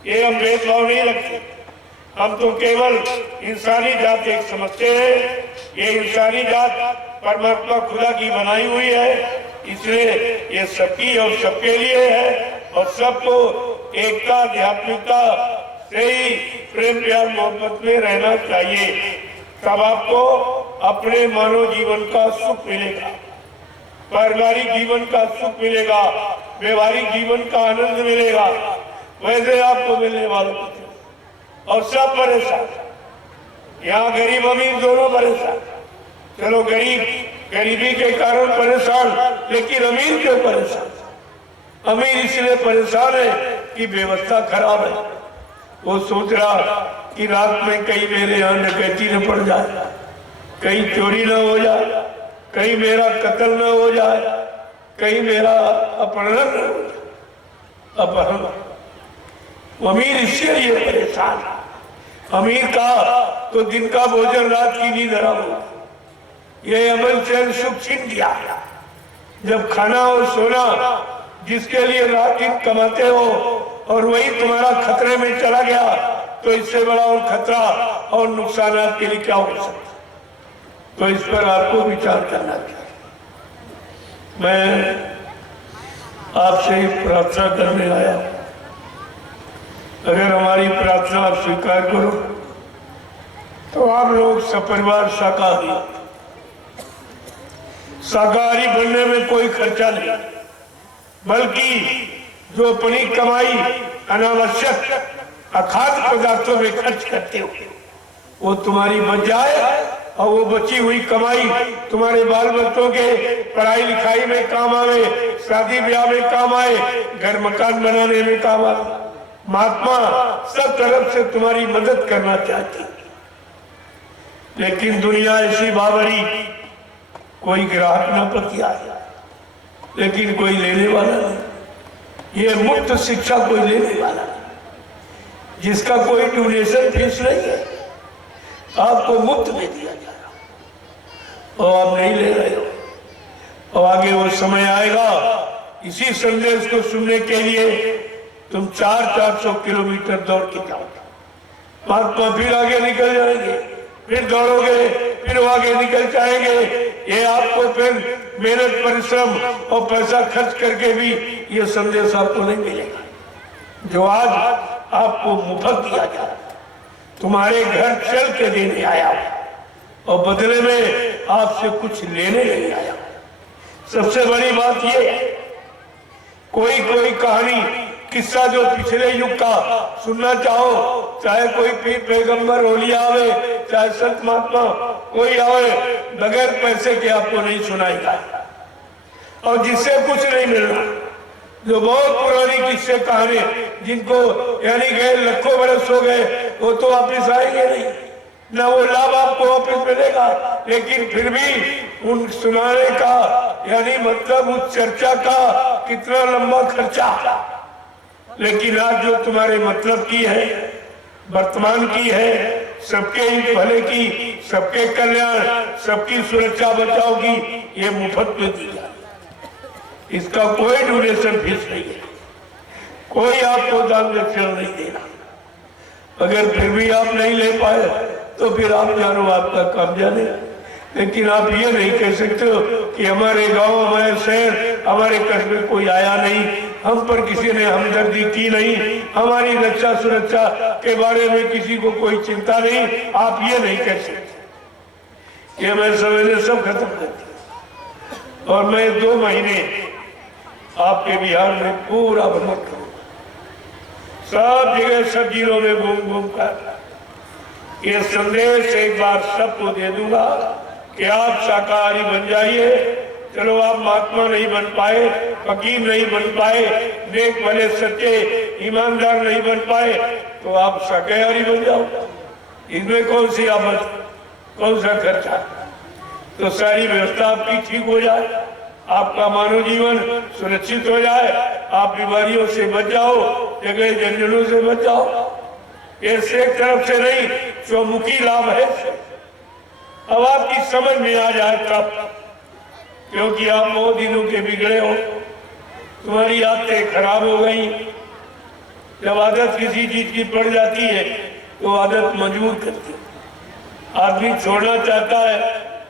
ये हम भेदभाव नहीं रखते। हम तो केवल इंसानी जात एक समझते हैं। ये इंसानी जात परमात्मा खुदा की बनाई हुई है, इसलिए ये सबकी और सबके लिए है, और सबको एकता, आध्यात्मिकता से ही प्रेम प्यार मोहब्बत में रहना चाहिए। तब आपको अपने मानव जीवन का सुख मिलेगा, पारिवारिक जीवन का सुख मिलेगा, व्यवहारिक जीवन का आनंद मिलेगा। वैसे आपको मिलने वालों को और सब परेशान, यहाँ गरीब अमीर दोनों परेशान। चलो गरीब गरीबी के कारण परेशान, लेकिन अमीर क्यों परेशान? अमीर इसलिए परेशान है कि व्यवस्था खराब है। वो सोच रहा कि रात में कहीं मेरे यहाँ डकैती न पड़ जाए, कहीं चोरी न हो जाए, कहीं मेरा कत्ल न हो जाए, कहीं मेरा अपहरण न हो जाए। अपहरण, अमीर इसके लिए परेशान। अमीर का तो दिन का भोजन, रात की नींद हराम हो, ये अमल चैन सुख छीन दिया। जब खाना और सोना जिसके लिए रात दिन कमाते हो और वही तुम्हारा खतरे में चला गया, तो इससे बड़ा और खतरा और नुकसान आपके लिए क्या हो सकता? तो इस पर आपको विचार करना चाहिए। मैं आपसे प्रार्थना करने आया, अगर हमारी प्रार्थना आप स्वीकार करो तो आप लोग सपरिवार शाकाहारी बनने में कोई खर्चा नहीं, बल्कि जो अपनी कमाई अनावश्यक अखाद्य पदार्थों में खर्च करते हो वो तुम्हारी बच जाए, और वो बची हुई कमाई तुम्हारे बाल बच्चों के पढ़ाई लिखाई में काम आवे, शादी ब्याह में काम आए, घर मकान बनाने में काम आए। महात्मा सब तरफ से तुम्हारी मदद करना चाहती, लेकिन दुनिया ऐसी बावरी, कोई ग्राहक न प्रति आया, लेकिन कोई लेने वाला नहीं। ये मुफ्त शिक्षा कोई लेने वाला नहीं, जिसका कोई डोनेशन फीस नहीं है, आपको मुफ्त में दिया जा रहा और आप नहीं ले रहे हो। और आगे वो समय आएगा, इसी संदेश को सुनने के लिए तुम 400-400 किलोमीटर दौड़ के जाओगे, महात्मा फिर आगे निकल जाएंगे, फिर दौड़ोगे, फिर वो आगे निकल जाएंगे। ये आपको फिर मेहनत, परिश्रम और पैसा खर्च करके भी ये संदेश आपको नहीं मिलेगा, जो आज आपको मुफ्त दिया जा रहा है। तुम्हारे घर चल के देने आया और बदले में आपसे कुछ लेने नहीं आया। सबसे बड़ी बात ये, कोई कोई कहानी, किस्सा जो पिछले युग का सुनना चाहो, चाहे कोई पीर पैगंबर ओलिया आवे, चाहे संत महात्मा कोई आवे, बगैर पैसे के आपको नहीं सुनाएगा। और जिससे कुछ नहीं मिलना, जो बहुत पुरानी किस्से कहानी, जिनको यानी गए लाखों बरस हो गए, वो तो वापिस आएंगे नहीं, ना वो लाभ आपको वापिस मिलेगा। लेकिन फिर भी उन सुनाने का यानी मतलब उस चर्चा का कितना लंबा खर्चा। लेकिन आज जो तुम्हारे मतलब की है, वर्तमान की है, सबके भले की, सबके कल्याण, सबकी सुरक्षा बचाव की, ये मुफ्त में दी जाती, इसका कोई डोनेशन फीस नहीं है, कोई आपको दान दक्षिणा नहीं देना। अगर फिर भी आप नहीं ले पाए तो फिर आप जानो, आपका काम जाने। लेकिन आप ये नहीं कह सकते हो कि हमारे गांव, हमारे शहर, हमारे कस्बे कोई आया नहीं, हम पर किसी ने हमदर्दी की नहीं, हमारी रक्षा सुरक्षा के बारे में किसी को कोई चिंता नहीं। आप ये नहीं कह सकते। ये मैं समझने सब खत्म कर दिया और मैं 2 महीने आपके बिहार में पूरा भ्रमण करूंगा, सब जगह, सब जिलों में घूम घूम कर ये संदेश एक बार सबको दे दूंगा कि आप शाकाहारी बन जाइए। चलो आप महात्मा नहीं बन पाए, फकीर नहीं बन पाए, नेक भले सच्चे ईमानदार नहीं बन पाए, तो आप शाकाहारी बन जाओ। इसमें कौन सी आफत, कौन सा खर्चा, तो सारी व्यवस्था आपकी ठीक हो जाए, आपका मानव जीवन सुरक्षित हो जाए, आप बीमारियों से बच जाओ, जगह जंजलों से बच जाओ। ऐसे एक तरफ से नहीं, चौमुखी लाभ है। अब आपकी समझ में आ जाए तब, क्योंकि आप बहुत दिनों के बिगड़े हो, तुम्हारी आदतें खराब हो गई। जब आदत किसी चीज की पड़ जाती है तो आदत मजबूर करती है। आदमी छोड़ना चाहता है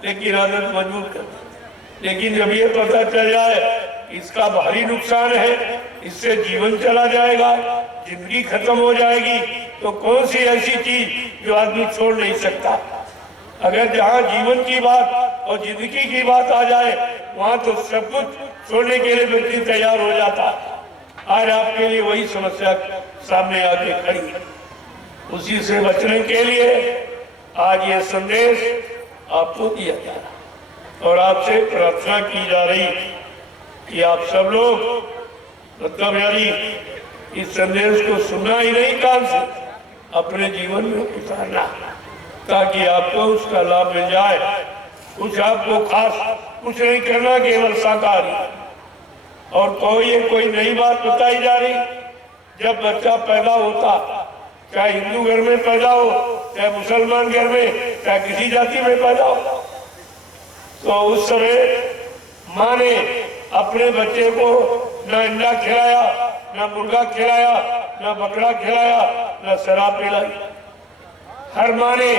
लेकिन आदत मजबूर करती है। लेकिन जब ये पता चल जाए इसका भारी नुकसान है, इससे जीवन चला जाएगा, जिंदगी खत्म हो जाएगी, तो कौन सी ऐसी चीज जो आदमी छोड़ नहीं सकता। अगर जहाँ जीवन की बात और जिंदगी की बात आ जाए, वहाँ तो सब कुछ छोड़ने के लिए व्यक्ति तैयार हो जाता। आज आपके लिए वही समस्या सामने आके खड़ी है। उसी से बचने के लिए आज ये संदेश आपको दिया जा रहा और आपसे प्रार्थना की जा रही कि आप सब लोग मतलब यानी इस संदेश को सुनना ही नहीं, कान से अपने जीवन में उतारना, ताकि आपको उसका लाभ मिल जाए। कुछ आपको खास कुछ नहीं करना, केवल शाकाहारी। और कोई नई बात बताई जा रही, जब बच्चा पैदा होता, चाहे हिंदू घर में पैदा हो, चाहे मुसलमान घर में, चाहे किसी जाति में पैदा हो, तो उस समय माँ ने अपने बच्चे को न अंडा खिलाया, न मुर्गा खिलाया, न बकरा खिलाया, न शराब पिलाई। हर माँ ने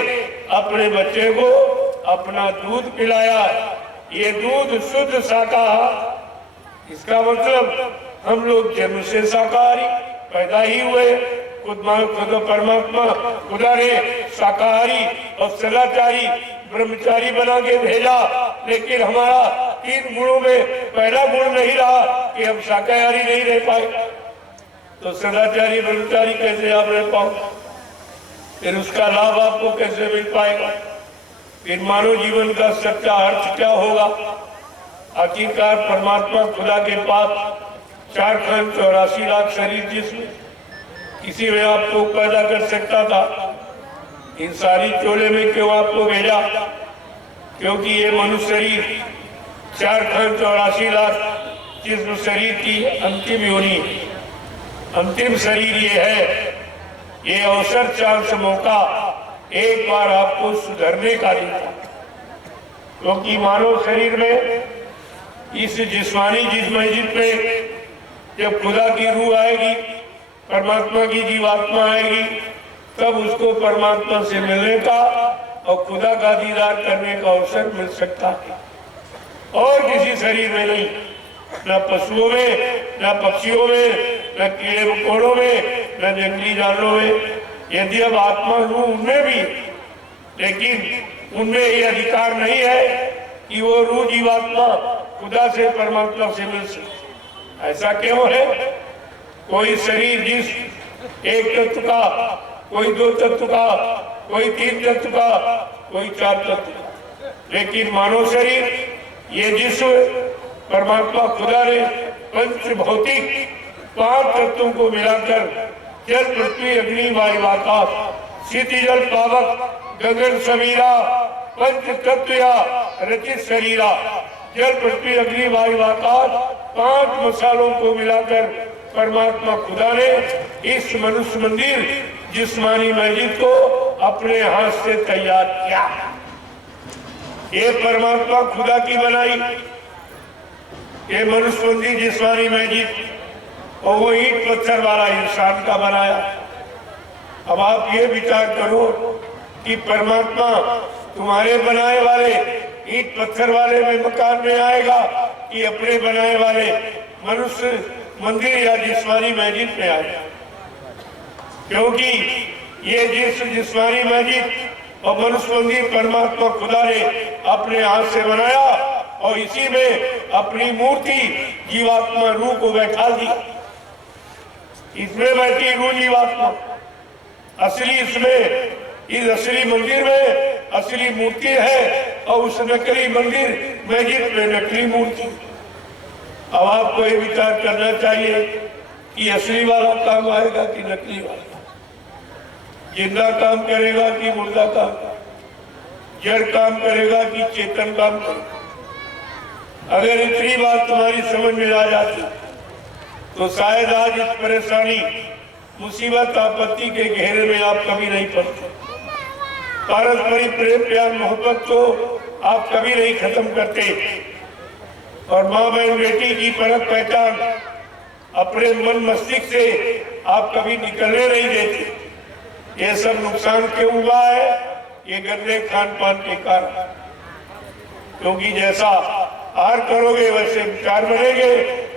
अपने बच्चे को अपना दूध पिलाया। ये दूध शुद्ध शाकाहार। इसका मतलब हम लोग जन्म से शाकाहारी पैदा ही हुए। खुद परमात्मा खुदा ने शाकाहारी और सदाचारी ब्रह्मचारी बना के भेजा, लेकिन हमारा 3 गुणों में पहला गुण नहीं रहा कि हम शाकाहारी नहीं रह पाए, तो सदाचारी ब्रह्मचारी कैसे आप रह पाओ? फिर उसका लाभ आपको कैसे मिल पाएगा? फिर मानव जीवन का सच्चा अर्थ क्या होगा? आखिरकार परमात्मा खुदा के पास 4 खंड 84 लाख शरीर जिस्म, इसी में आपको पैदा कर सकता था। इन सारी चोले में क्यों आपको भेजा? क्योंकि ये मनुष्य शरीर 4,84,00,000 जिस्म शरीर की अंतिम योनि, अंतिम शरीर ये है। ये अवसर, चांस, मौका एक बार आपको सुधरने का देता, क्योंकि मानव शरीर में इस जिस्मानी जिस्म में जब खुदा की रूह आएगी, परमात्मा की जीवात्मा आएगी, तब उसको परमात्मा से मिलने का और खुदा का दीदार करने का अवसर मिल सकता है, और किसी शरीर में नहीं। न पशुओं में, न पक्षियों में, न कीड़े मकोड़ों में, न जंगली जानवरों में। यदि अब आत्मा रूह उनमें भी, लेकिन उनमें ये अधिकार नहीं है कि वो रूह जीवात्मा खुदा से, परमात्मा से मिल सके। ऐसा क्यों है? कोई शरीर जिस एक तत्व का, कोई 2 तत्व का, कोई 3 तत्व का, कोई 4 तत्व का, लेकिन मानव शरीर ये जिस्म परमात्मा खुदा ने पंच भौतिक 5 तत्वों को मिलाकर जल, पृथ्वी, अग्नि, वायु, आकाश, क्षिति, जल, पावक, गगन, समीरा, पंच तत्व या रचित शरीरा, जल, पृथ्वी, अग्नि, वायु, आकाश, 5 मसालों को मिलाकर परमात्मा खुदा ने इस मनुष्य मंदिर जिस्मानी मस्जिद को अपने हाथ से तैयार किया। ये परमात्मा खुदा की बनाई ये मनुष्य मंदिर जिस्मानी मस्जिद, और वो ईंट पत्थर वाला इंसान का बनाया। अब आप ये विचार करो कि परमात्मा तुम्हारे बनाए वाले ईंट पत्थर वाले में मकान में आएगा कि अपने बनाए वाले मनुष्य मंदिर या जिस्मानी मस्जिद में आएगा? क्योंकि ये जिस्मानी मस्जिद और मनुष्य मंदिर परमात्मा खुदा ने अपने हाथ से बनाया, और इसी में अपनी मूर्ति जीवात्मा रूह को बैठा दी। इसमें बैठी रूह जीवात्मा असली, इसमें इस असली मंदिर में असली मूर्ति है, और उस नकली मंदिर मस्जिद में नकली मूर्ति। अब आपको ये विचार करना चाहिए कि असली वाला काम आएगा कि नकली वाला, जिंदा काम करेगा कि मुर्दा काम, जड़ काम करेगा कि चेतन काम करेगा। अगर इतनी बात तुम्हारी समझ में आ जाती तो शायद आज इस परेशानी, मुसीबत, आपत्ति के घेरे में आप कभी नहीं पड़ते। पारस्परिक प्रेम, प्यार, मोहब्बत को आप कभी नहीं खत्म करते, और माँ बहन बेटी की परख पहचान अपने मन मस्तिष्क से आप कभी निकलने नहीं देते। ये सब नुकसान क्यों हुआ है? ये गंदे खान पान के कारण। क्योंकि जैसा आहार करोगे वैसे विचार बनेंगे,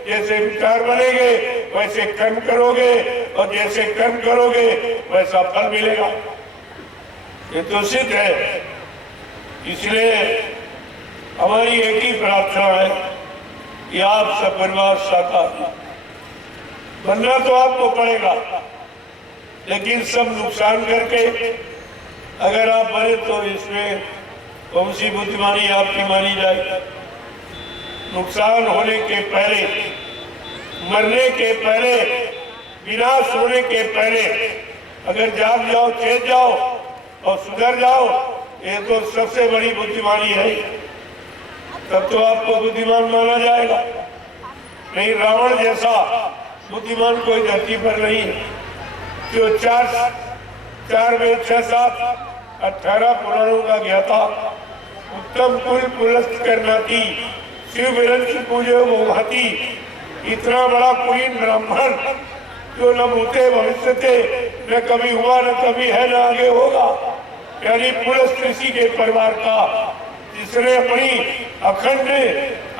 जैसे विचार बनेंगे वैसे कर्म करोगे, और जैसे कर्म करोगे वैसा फल मिलेगा। ये तो सिद्ध है। इसलिए हमारी एक ही प्रार्थना है कि आप सब परिवार शाकाहारी बनना तो आपको पड़ेगा, लेकिन सब नुकसान करके अगर आप बने तो इसमें कौन सी बुद्धिमानी आपकी मानी जाए? नुकसान होने के पहले, मरने के पहले, विनाश होने के पहले अगर जाग जाओ, चेत जाओ और सुधर जाओ, ये तो सबसे बड़ी बुद्धिमानी है। तब तो आपको बुद्धिमान माना जाएगा। नहीं, रावण जैसा बुद्धिमान कोई धरती पर नहीं है, जो 4 वेद 6 7 18 पुराणों का ज्ञाता, उत्तम कुल पुलस्त करना थी, शिव विरंच पूजे मोहती, इतना बड़ा कुलीन ब्राह्मण जो न भूते भविष्य थे, न कभी हुआ, न कभी है, न आगे होगा, यानी पुलस्त ऋषि के परिवार का, जिसने अपनी अखंड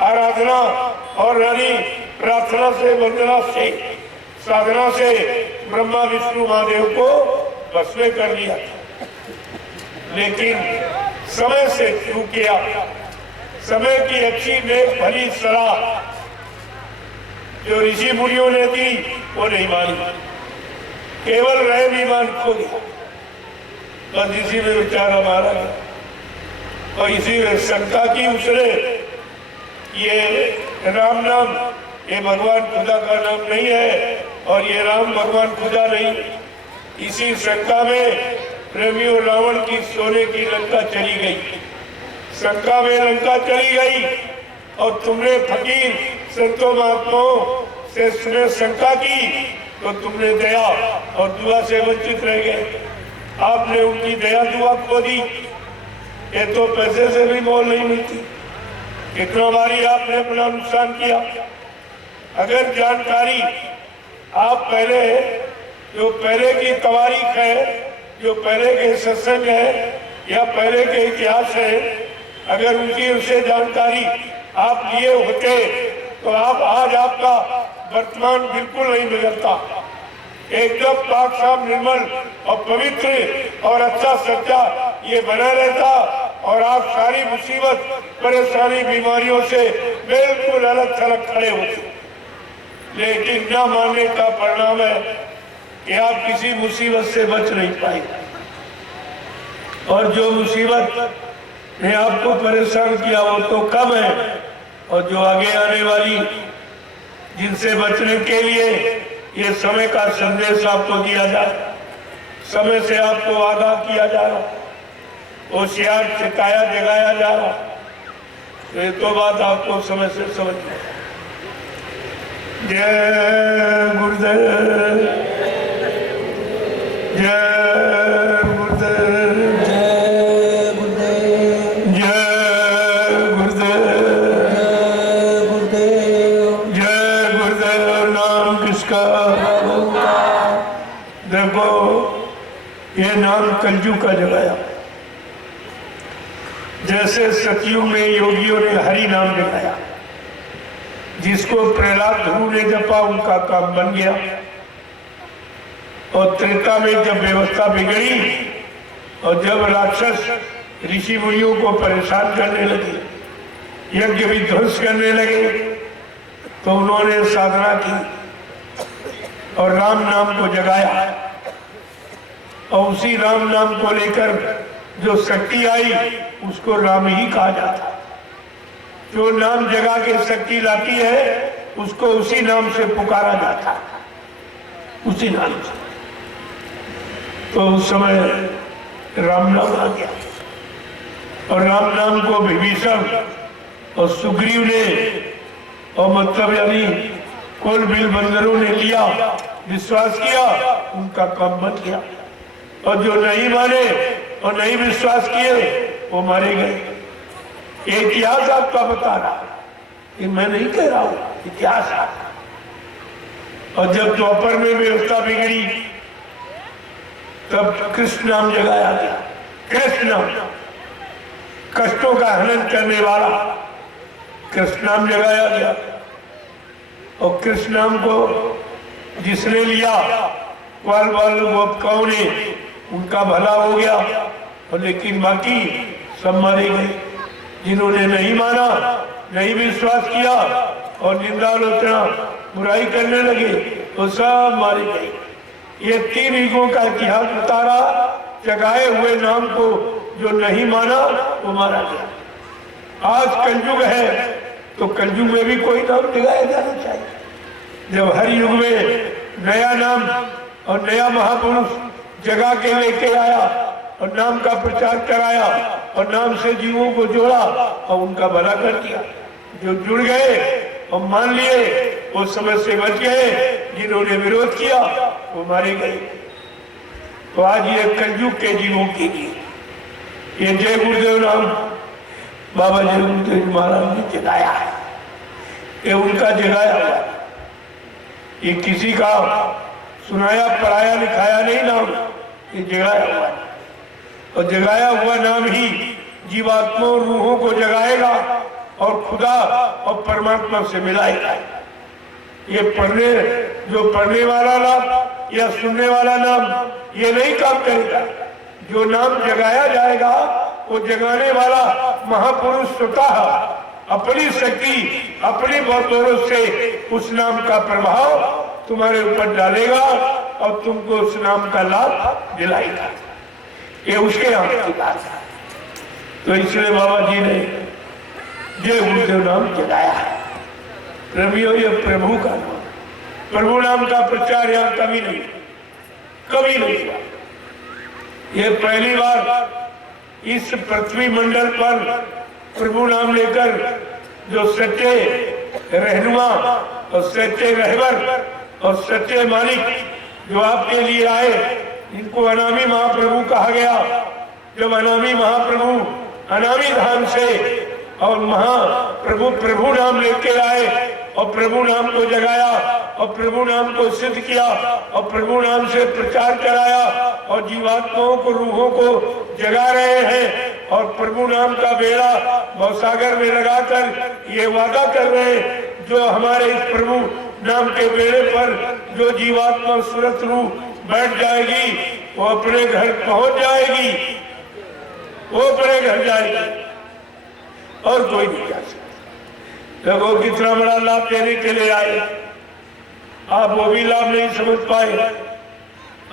आराधना और यानी प्रार्थना से, वंदना से, साधना से ब्रह्मा विष्णु महादेव को भस्म कर लिया। लेकिन समय से शुरू किया, समय की अच्छी नेक भली सलाह जो ऋषि मुनियों ने दी वो नहीं मानी, केवल रहम ईमान खो दिया। बस इसी में विचार हमारा है, और इसी में शंका की उसने ये राम नाम, ये भगवान खुदा का नाम नहीं है, और ये राम भगवान खुदा नहीं, इसी शंका में प्रेमियों रावण की सोने की लंका चली गई, शंका में लंका चली गई और तुमने फकीर संतों महात्माओं से सुने शंका की तो तुमने दया और दुआ से वंचित रह गए। आपने उनकी दया दुआ खो दी। ये तो पैसे से भी मोल नहीं मिलती। कितना बारी आपने अपना नुकसान किया। अगर जानकारी आप जो पहले की तवारीख है, जो पहले के सत्संग है या पहले के इतिहास है, अगर उनकी उससे जानकारी आप लिए होते तो आप आज आपका वर्तमान बिल्कुल नहीं बिगड़ता, एकदम पाक साफ निर्मल और पवित्र और अच्छा सच्चा ये बना रहता और आप सारी मुसीबत परेशानी बीमारियों से बिल्कुल अलग थलग खड़े होते। लेकिन न मानने का परिणाम है कि आप किसी मुसीबत से बच नहीं पाए और जो मुसीबत ने आपको परेशान किया वो तो कम है और जो आगे आने वाली जिनसे बचने के लिए ये समय का संदेश आपको दिया जाए, समय से आपको आगाह किया जा रहा, होशियार सिखाया जगाया जा रहा, तो ये तो बात आपको समय से समझ में। जय गुरुदेव, जय गुरुदेव, जय गुरुदेव, जय गुरुदेव, जय गुरुदेव, जय गुरुदेव। नाम किसका? देखो ये नाम कलयुग का जगाया। जैसे सतयुग में योगियों ने हरि नाम जगाया, जिसको प्रहलाद ध्रुव ने जपा उनका काम बन गया। और त्रेता में जब व्यवस्था बिगड़ी और जब राक्षस ऋषि मुनियों को परेशान करने लगे, यज्ञ विध्वंस करने लगे, तो उन्होंने साधना की और राम नाम को जगाया। और उसी राम नाम को लेकर जो शक्ति आई उसको राम ही कहा जाता। जो नाम जगा के शक्ति लाती है उसको उसी नाम से पुकारा जाता, उसी नाम से। तो उस समय राम नाम आ गया और राम नाम को विभीषण और सुग्रीव ने और मतलब यानी कुल बिल बंदरों ने लिया, विश्वास किया, उनका काम बन गया। और जो नहीं माने और नहीं विश्वास किए वो मारे गए। ये इतिहास आपका बता रहा है, ये मैं नहीं कह रहा हूं, इतिहास आपका। और जब द्वापर में व्यवस्था बिगड़ी तब कृष्ण नाम जगाया गया। कृष्ण नाम, कष्टों का हनन करने वाला कृष्ण नाम जगाया गया। और कृष्ण नाम को जिसने लिया ग्वाल बाल गोपिकाओं ने, उनका भला हो गया। और लेकिन बाकी सब मारे गए। जिन्होंने नहीं माना, नहीं विश्वास किया और निंदालोचना बुराई करने लगे तो सब मारे गए। ये 3 युगों का इतिहास बता रहा। जगाए हुए नाम को जो नहीं माना वो मारा गया। आज कलयुग है तो कलयुग में भी कोई नाम जगाया जाना चाहिए। जब हर युग में नया नाम और नया महापुरुष जगा के लेके आया और नाम का प्रचार कराया और नाम से जीवों को जोड़ा और उनका भला कर दिया। जो जुड़ गए और मान लिए वो समय से बच गए, जिन्होंने विरोध किया वो मारे गए। तो आज ये कलयुग के जीवों के लिए ये जय गुरुदेव नाम बाबा जय गुरुदेव महाराज ने जगाया है। ये उनका जगाया हुआ, ये किसी का सुनाया पढ़ाया लिखाया नहीं नाम, ये जगाया हुआ है। और जगाया हुआ नाम ही जीवात्मा और रूहों को जगाएगा और खुदा और परमात्मा से मिलाएगा। ये जो पढ़ने वाला नाम या सुनने वाला नाम ये नहीं काम करेगा। जो नाम जगाया जाएगा वो जगाने वाला महापुरुष स्वतः अपनी शक्ति अपनी बदौलत से उस नाम का प्रभाव तुम्हारे ऊपर डालेगा और तुमको उस नाम का लाभ दिलाएगा। ये उसके हाथ की बात है। तो इसलिए बाबा जी ने जय गुरुदेव नाम जगाया है। प्रेमियों, ये प्रभु का नाम, प्रभु नाम का प्रचार यहाँ कभी नहीं। कभी नहीं हुआ। ये पहली बार इस पृथ्वी मंडल पर प्रभु नाम लेकर जो सच्चे रहनुमा और सच्चे रहबर और सच्चे मालिक जो आपके लिए आए, इनको अनामी महाप्रभु कहा गया। जब अनामी महाप्रभु अनामी धाम से और महाप्रभु प्रभु नाम लेके आए और प्रभु नाम को जगाया और प्रभु नाम को सिद्ध किया और प्रभु नाम से प्रचार कराया और जीवात्माओं को, रूहों को जगा रहे हैं और प्रभु नाम का बेड़ा भवसागर में लगाकर ये वादा कर रहे हैं, जो हमारे इस प्रभु नाम के बेड़े पर जो जीवात्मा सुरत रूह बैठ जाएगी वो अपने घर पहुंच जाएगी, वो अपने घर जाएगी और कोई नहीं जा सकता। देखो कितना बड़ा लाभ देने के लिए आए, आप वो भी लाभ नहीं समझ पाए।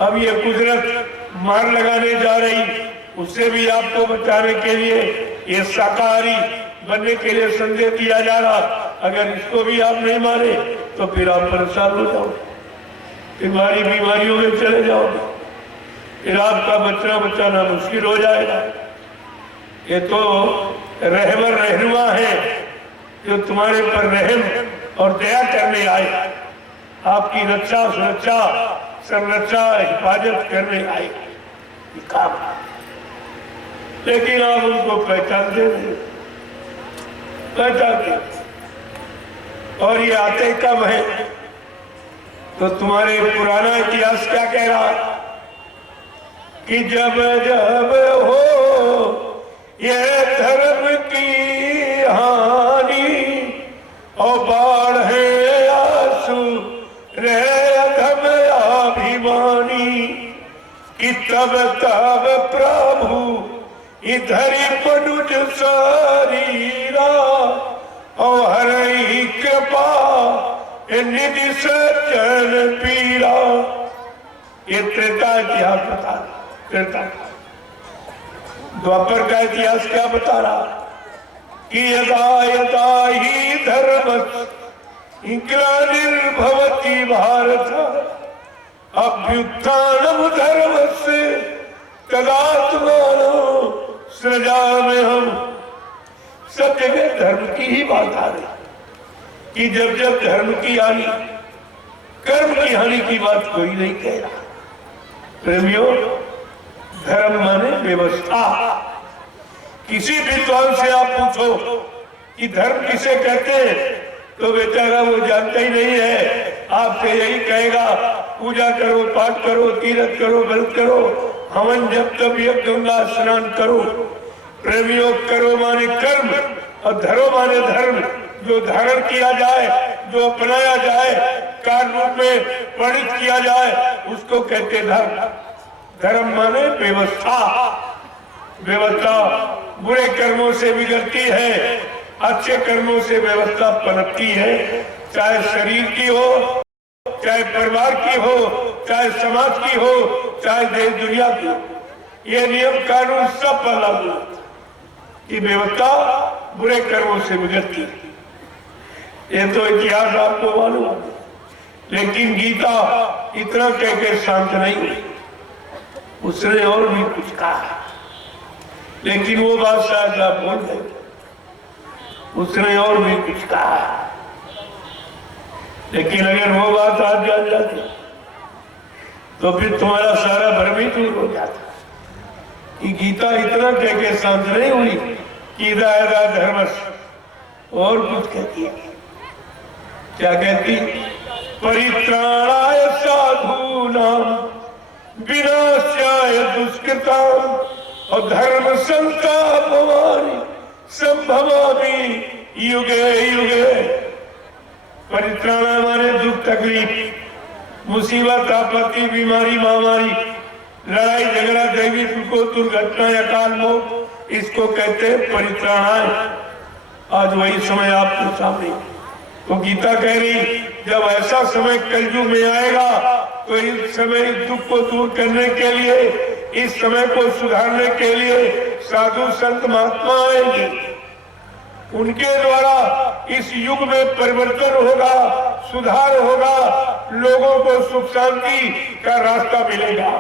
अब ये कुदरत मार लगाने जा रही, उससे भी आपको बचाने के लिए ये शाकाहारी बनने के लिए संदेश दिया जा रहा। अगर इसको भी आप नहीं माने तो फिर आप परेशान हो जाओगे, बीमारी बीमारियों में चले जाओगे, फिर आपका बचाना मुश्किल हो जाएगा। ये तो रहबर रहनुमा है जो तुम्हारे पर रहम और दया करने आए, आपकी रक्षा सुरक्षा संरक्षा हिफाजत करने आए काम। लेकिन आप उनको पहचानते नहीं, पहचानते और ये आते कब है? तो तुम्हारे पुराना इतिहास क्या कह रहा है कि जब जब हो ये धर्म की हानि और बाढ़ है आंसू रहे अधम अभिमानी कि तब तब प्रभु इधर मनुज शरीरा और हरि कृपा निधि सज्जन पीरा। ये त्रेता इतिहास बता रहा, त्रेता द्वापर का इतिहास क्या बता रहा कि यदा यदा ही धर्म ग्लानिर्भवति भारत अभ्युत्थानम धर्मस्य तदात्मानो सृजामि हम। सब जगह धर्म की ही बात आ रही कि जब जब धर्म की हानि, कर्म की हानि की बात कोई नहीं कह रहा। प्रेमियों, धर्म माने व्यवस्था। किसी विद्वान से आप पूछो कि धर्म किसे कहते हैं तो बेचारा वो जानता ही नहीं है, आपसे यही कहेगा पूजा करो, पाठ करो, तीर्थ करो, व्रत करो, हवन जप तप यज्ञ गंगा स्नान करो। प्रेमियों, करो माने कर्म और धरो माने धर्म, जो धारण किया जाए, जो अपनाया जाए, कार्य रूप में परिणत किया जाए, उसको कहते धर्म। धर्म माने व्यवस्था। व्यवस्था बुरे कर्मों से बिगड़ती है, अच्छे कर्मों से व्यवस्था पनपती है, चाहे शरीर की हो, चाहे परिवार की हो, चाहे समाज की हो, चाहे देश दुनिया की हो। ये नियम कानून सब पर लागू है कि व्यवस्था बुरे कर्मों से बिगड़ती है। ये तो इतिहास आपको मालूम है, लेकिन गीता इतना कह के शांत नहीं हुई, उसने और भी कुछ कहा, लेकिन वो बात शायद आप भूल गए। उसने और भी कुछ कहा, लेकिन अगर वो बात आप जान जाती तो फिर तुम्हारा सारा भ्रम ही दूर हो जाता कि गीता इतना कह के शांत नहीं हुई कि दायरा धर्मस, और कुछ कहती है। क्या कहती? परित्राणाय साधूनां विनाशाय दुष्कृतां और धर्म संस्थापनानि संभवामि युगे युगे। परित्राणा माने दुख तकलीफ, मुसीबत आपत्ति बीमारी महामारी लड़ाई झगड़ा दैवी दुखों दुर्घटना या काल मौत, इसको कहते हैं परित्राणाय। आज वही समय आपके सामने। तो गीता कह रही जब ऐसा समय कलयुग में आएगा तो इस समय इस दुख को दूर करने के लिए, इस समय को सुधारने के लिए साधु संत महात्मा आएंगे। उनके द्वारा इस युग में परिवर्तन होगा, सुधार होगा, लोगों को सुख शांति का रास्ता मिलेगा।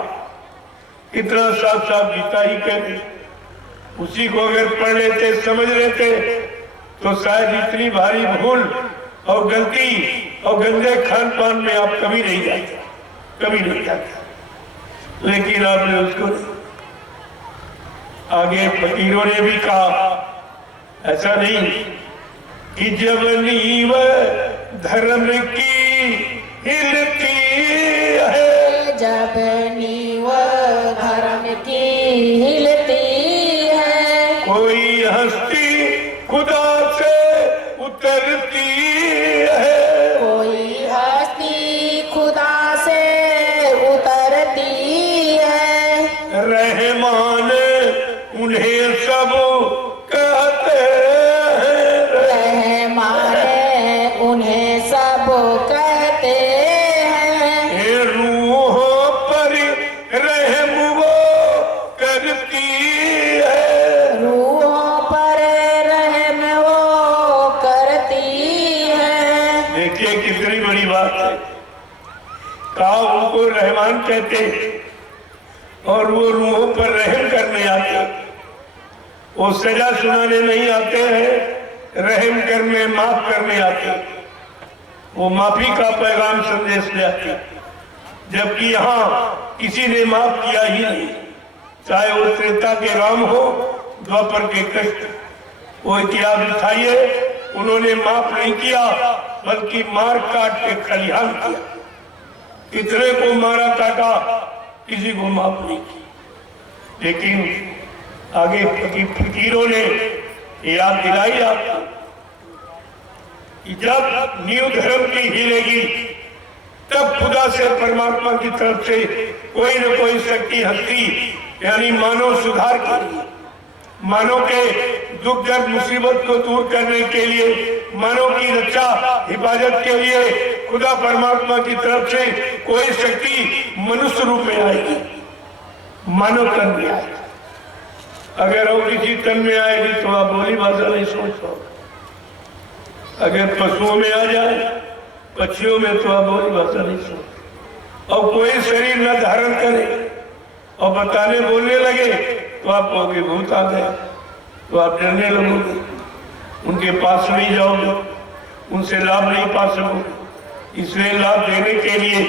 इतना साफ साफ गीता ही कहते, उसी को अगर पढ़ लेते समझ लेते तो शायद इतनी भारी भूल और गलती और गंदे खान पान में आप कभी नहीं जाते, कभी नहीं जाते। लेकिन आपने उसको नहीं। आगे फकीरों ने भी कहा, ऐसा नहीं कि जब नींव धर्म की हिलती है, जब नींव धर्म की हिलती है, कोई हस्ती खुदा से उतरती है, कोई हस्ती खुदा से उतरती है, रहमान उन्हें सब कहते हैं, रहमान उन्हें सब कहते हैं, ये रूहों पर रहम वो करती है, रूहों पर रहम वो करती है। देखिए कितनी बड़ी बात है। कहा उनको रहमान कहते हैं और वो रूहों पर रहम करने आते, वो सजा सुनाने नहीं आते हैं, रहम करने माफ करने आते, वो माफी का पैगाम संदेश ले आते। जबकि यहाँ किसी ने माफ किया ही नहीं, चाहे वो त्रेता के राम हो, द्वापर के कृष्ण। वो इतिहास उठाइए, उन्होंने माफ नहीं किया बल्कि मार काट के खलिहान किया। कितने को मारा काटा, किसी को माफ नहीं किया। लेकिन आगे फकीरों ने याद दिलाई आपको कि जब नींव धर्म की हिलेगी तब खुदा से, परमात्मा की तरफ से कोई न कोई शक्ति हस्ती यानी मानव सुधार के लिए, मानव के दुख दर्द मुसीबत को दूर करने के लिए, मानव की रक्षा हिफाजत के लिए खुदा परमात्मा की तरफ से कोई शक्ति मनुष्य रूप में आएगी, मानव तन में आएगी। अगर वो किसी तन में आएगी तो आप बोली भाषा नहीं सोच पाओगे। अगर पशुओं में आ जाए, पक्षियों में, तो आप बोली भाषा नहीं सोच। और कोई शरीर न धारण करे और बताने बोलने लगे तो आप कहोगे भूत आ गया, तो आप डरने लगोगे, उनके पास नहीं जाओगे, उनसे लाभ नहीं पा सकोगे। इसलिए लाभ देने के लिए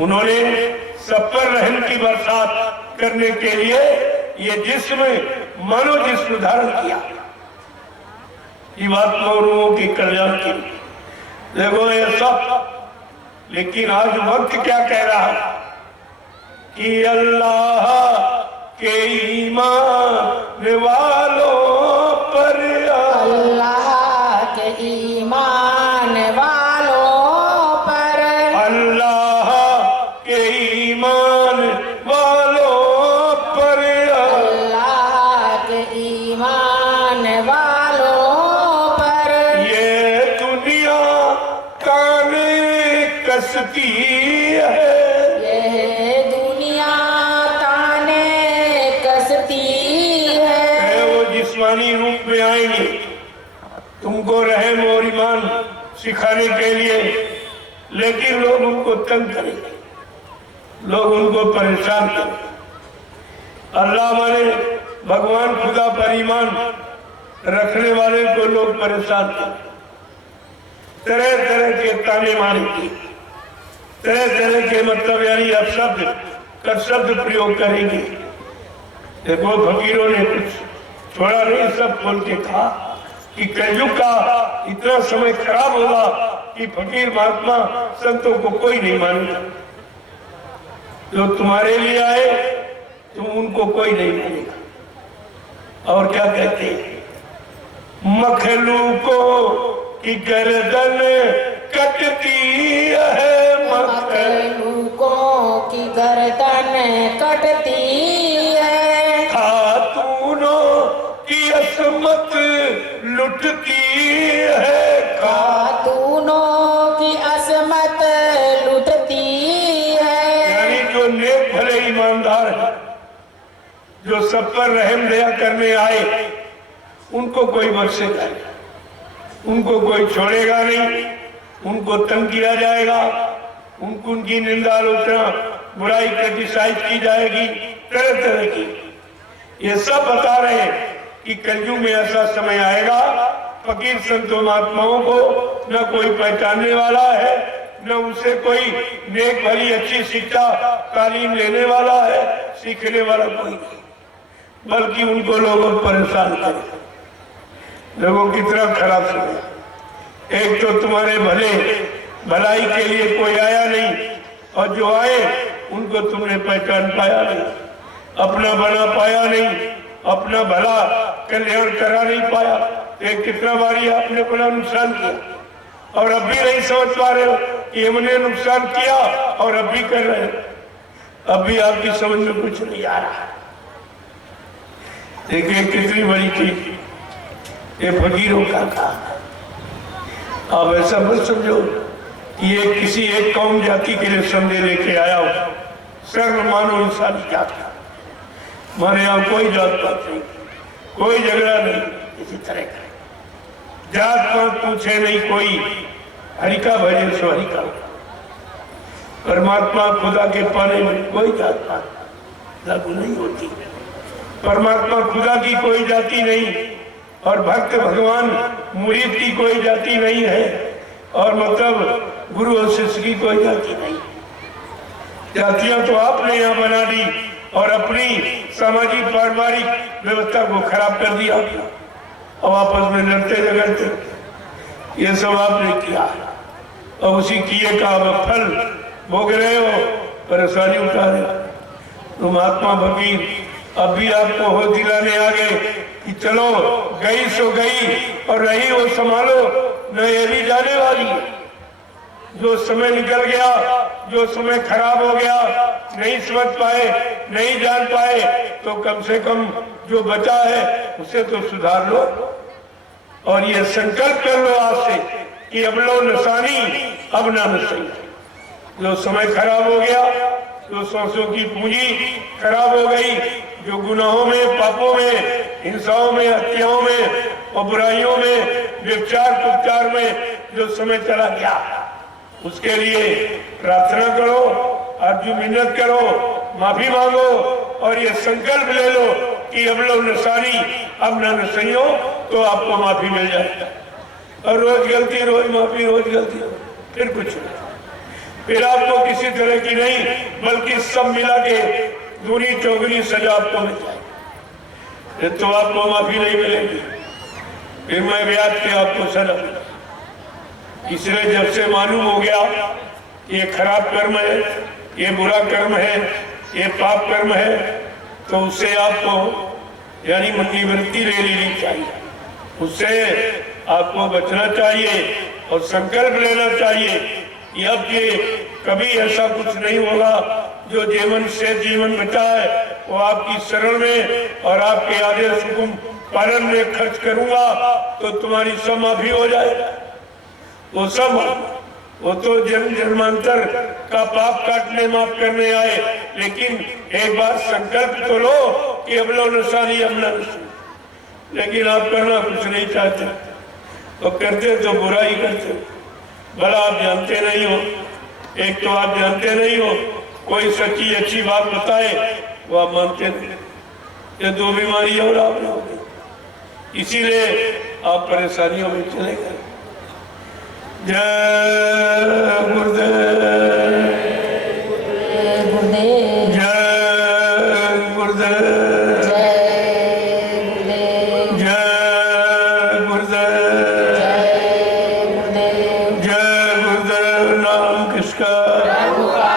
उन्होंने सब पर रहम की बरसात करने के लिए ये जिस्म, मानो जिस्म धारण किया, जीवात्मा रूहों की कल्याण की। देखो ये सब, लेकिन आज वक्त क्या कह रहा है कि अल्लाह के ईमान वालों पर, अल्लाह के ईमान वालों पर, अल्लाह के ईमान वालों पर, अल्लाह के ईमान वालों पर, ये दुनिया काने कसती है, ये दुनिया ताने कसती है। वो जिस्मानी रूप में आएंगे तुमको रहम और ईमान सिखाने के लिए, लेकिन लोग उनको तंग करेंगे, लोग उनको परेशान करेंगे। अल्लाह माने भगवान खुदा पर ईमान रखने वाले को लोग परेशान करें, तरह तरह के ताने मारेंगे, तरह तरह के मतलब यानी अपशब्द कर शब्द प्रयोग करेंगे। देखो फकीरों ने कुछ छोड़ा नहीं, सब बोल के कहा कि कलयुग का इतना समय खराब होगा कि फकीर महात्मा संतों को कोई नहीं मानेगा। जो तुम्हारे लिए आए तुम उनको कोई नहीं मानेगा। और क्या कहते हैं, मखलूकों की गर्दन कटती है, मखलूकों की गर्दन कटती है, खातूनों की असमत लुटती है, खातूनों की असमत लुटती है। यानी जो नेक भले ईमानदार है, जो सब पर रहम दया करने आए, उनको कोई बख्शेगा नहीं, उनको कोई छोड़ेगा नहीं, उनको तंग किया जाएगा, उनको उनकी निंदा आलोचना बुराई क्रिटिसाइज की जाएगी, तरह तरह की। ये सब बता रहे हैं कि कलयुग में ऐसा समय आएगा, फकीर संतों महात्माओं को न कोई पहचानने वाला है, न उनसे कोई नेक भली अच्छी शिक्षा तालीम लेने वाला है, सीखने वाला कोई नहीं, बल्कि उनको लोगों परेशान करें। लोगों की तरफ खराब सुने। एक तो तुम्हारे भलाई के लिए कोई आया नहीं, और जो आए उनको तुमने पहचान पाया नहीं, अपना बना पाया नहीं, अपना भला कल्याण करा नहीं पाया। एक कितना बारी आपने अपना नुकसान किया और अब भी नहीं समझ पा रहे हो कि हमने नुकसान किया और अब भी कर रहे हो। अब भी आपकी समझ में कुछ नहीं आ रहा। देखिए कितनी बड़ी चीज ये फकीरों का काम है। आप ऐसा मत समझो कि ये किसी एक कौम जाति के लिए संदेह लेके आया हो। सर्व मानव इंसानी जाति, हमारे यहाँ कोई जात पात नहीं, कोई झगड़ा नहीं किसी तरह का, जात पात पूछे नहीं कोई, हरि का भजन सो हरि का। परमात्मा खुदा के पाने में कोई जात पात लागू नहीं होती। परमात्मा खुदा की कोई जाति नहीं, और भक्त भगवान मुरीद की कोई जाति नहीं है, और मतलब गुरु और शिष्य की कोई जाति नहीं। जातियां तो आपने यहाँ बना दी और अपनी सामाजिक पारिवारिक व्यवस्था को खराब कर दिया और आपस में लड़ते झगड़ते। ये सब आपने किया और उसी किए का अब फल भोग रहे हो, परेशानी उठा रहे हो। तो महात्मा फकीर अब भी आपको हो दिलाने आ गए कि चलो गई सो गई और रही वो संभालो, न ये भी जाने वाली है। जो समय निकल गया, जो समय खराब हो गया, नहीं समझ पाए, नहीं जान पाए, तो कम से कम जो बचा है उसे तो सुधार लो और ये संकल्प कर लो आज से कि अब लो नसानी अब ना नसाई। जो समय खराब हो गया, जो सांसों की पूंजी खराब हो गई, जो गुनाहों में, पापों में, हिंसाओं में, हत्याओं में और बुराइयों में, व्यभिचार कुचार में जो समय चला गया, उसके लिए प्रार्थना करो, अर्जुन मिन्नत करो, माफी मांगो और ये संकल्प ले लो कि अब लोग नसानी अब न नसइयो, तो आपको माफी मिल जाएगा। और रोज गलती, रोज माफी, रोज गलती, फिर कुछ नहीं, फिर आपको किसी तरह की नहीं बल्कि सब मिला के दूनी चौगुनी सजा आपको मिल जाएगी। तो आपको माफी नहीं मिलेगी, फिर मैं ब्याज के आपको सजा मिलेगी। इसलिए जब से मालूम हो गया ये खराब कर्म है, ये बुरा कर्म है, ये पाप कर्म है, तो उससे आपको यानी निवृत्ति ले लेनी चाहिए, उससे आपको बचना चाहिए और संकल्प लेना चाहिए कि अब ये कभी ऐसा कुछ नहीं होगा। जो जीवन से जीवन बचा है वो आपकी शरण में और आपके आदेश हुकुम पालन में खर्च करूंगा तो तुम्हारी सब माफी हो जाएगा। वो तो जन्म जन्मांतर का पाप काटने माफ करने आए, लेकिन एक बार संकल्प तो लो कि अब लो नसानी अब न नसानी। लेकिन आप करना कुछ नहीं चाहते, तो करते तो बुरा ही करते हो। भला आप जानते नहीं हो, एक तो आप जानते नहीं हो, कोई सच्ची अच्छी बात बताए वो आप मानते नहीं। ये दो बीमारी और आपने हो गई, इसीलिए आप परेशानियों में चले गए। जय गुरुदेव, गुरुदेव, जय गुरुदेव, जय गुरुदेव, जय गुरुदेव, जय गुरुदेव, जय गुरुदेव। नाम किसका? प्रभु का,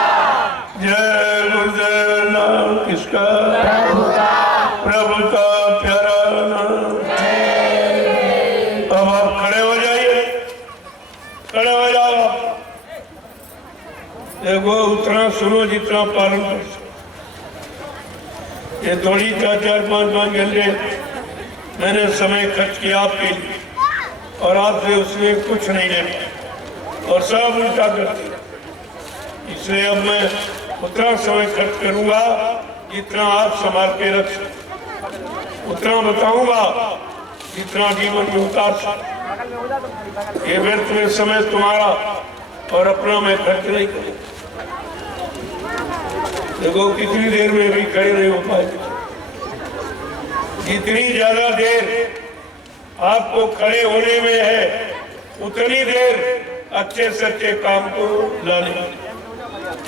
जय गुरुदेव। नाम किसका? प्रभु का, प्रभु का प्यारा नाम। अब आप खड़े हो जाइए, खड़े हो जाओ। देखो उतना सुनो जितना पालन कर सको। ये थोड़ी 4-5 घंटे मैंने समय खर्च किया आपके लिए और आपसे उसमें कुछ नहीं ले पाया और सब उल्टा कर दिया। इसलिए अब मैं उतना समय खर्च करूंगा जितना आप संभाल के रख सकते, उतना बताऊंगा जितना जीवन में उतार सकते। ये व्यर्थ में समय तुम्हारा और अपना मैं खर्च नहीं करूंगा। देखो कितनी देर में भी खड़े नहीं हो पाए। जितनी ज्यादा देर आपको खड़े होने में है उतनी देर अच्छे से अच्छे काम को लाने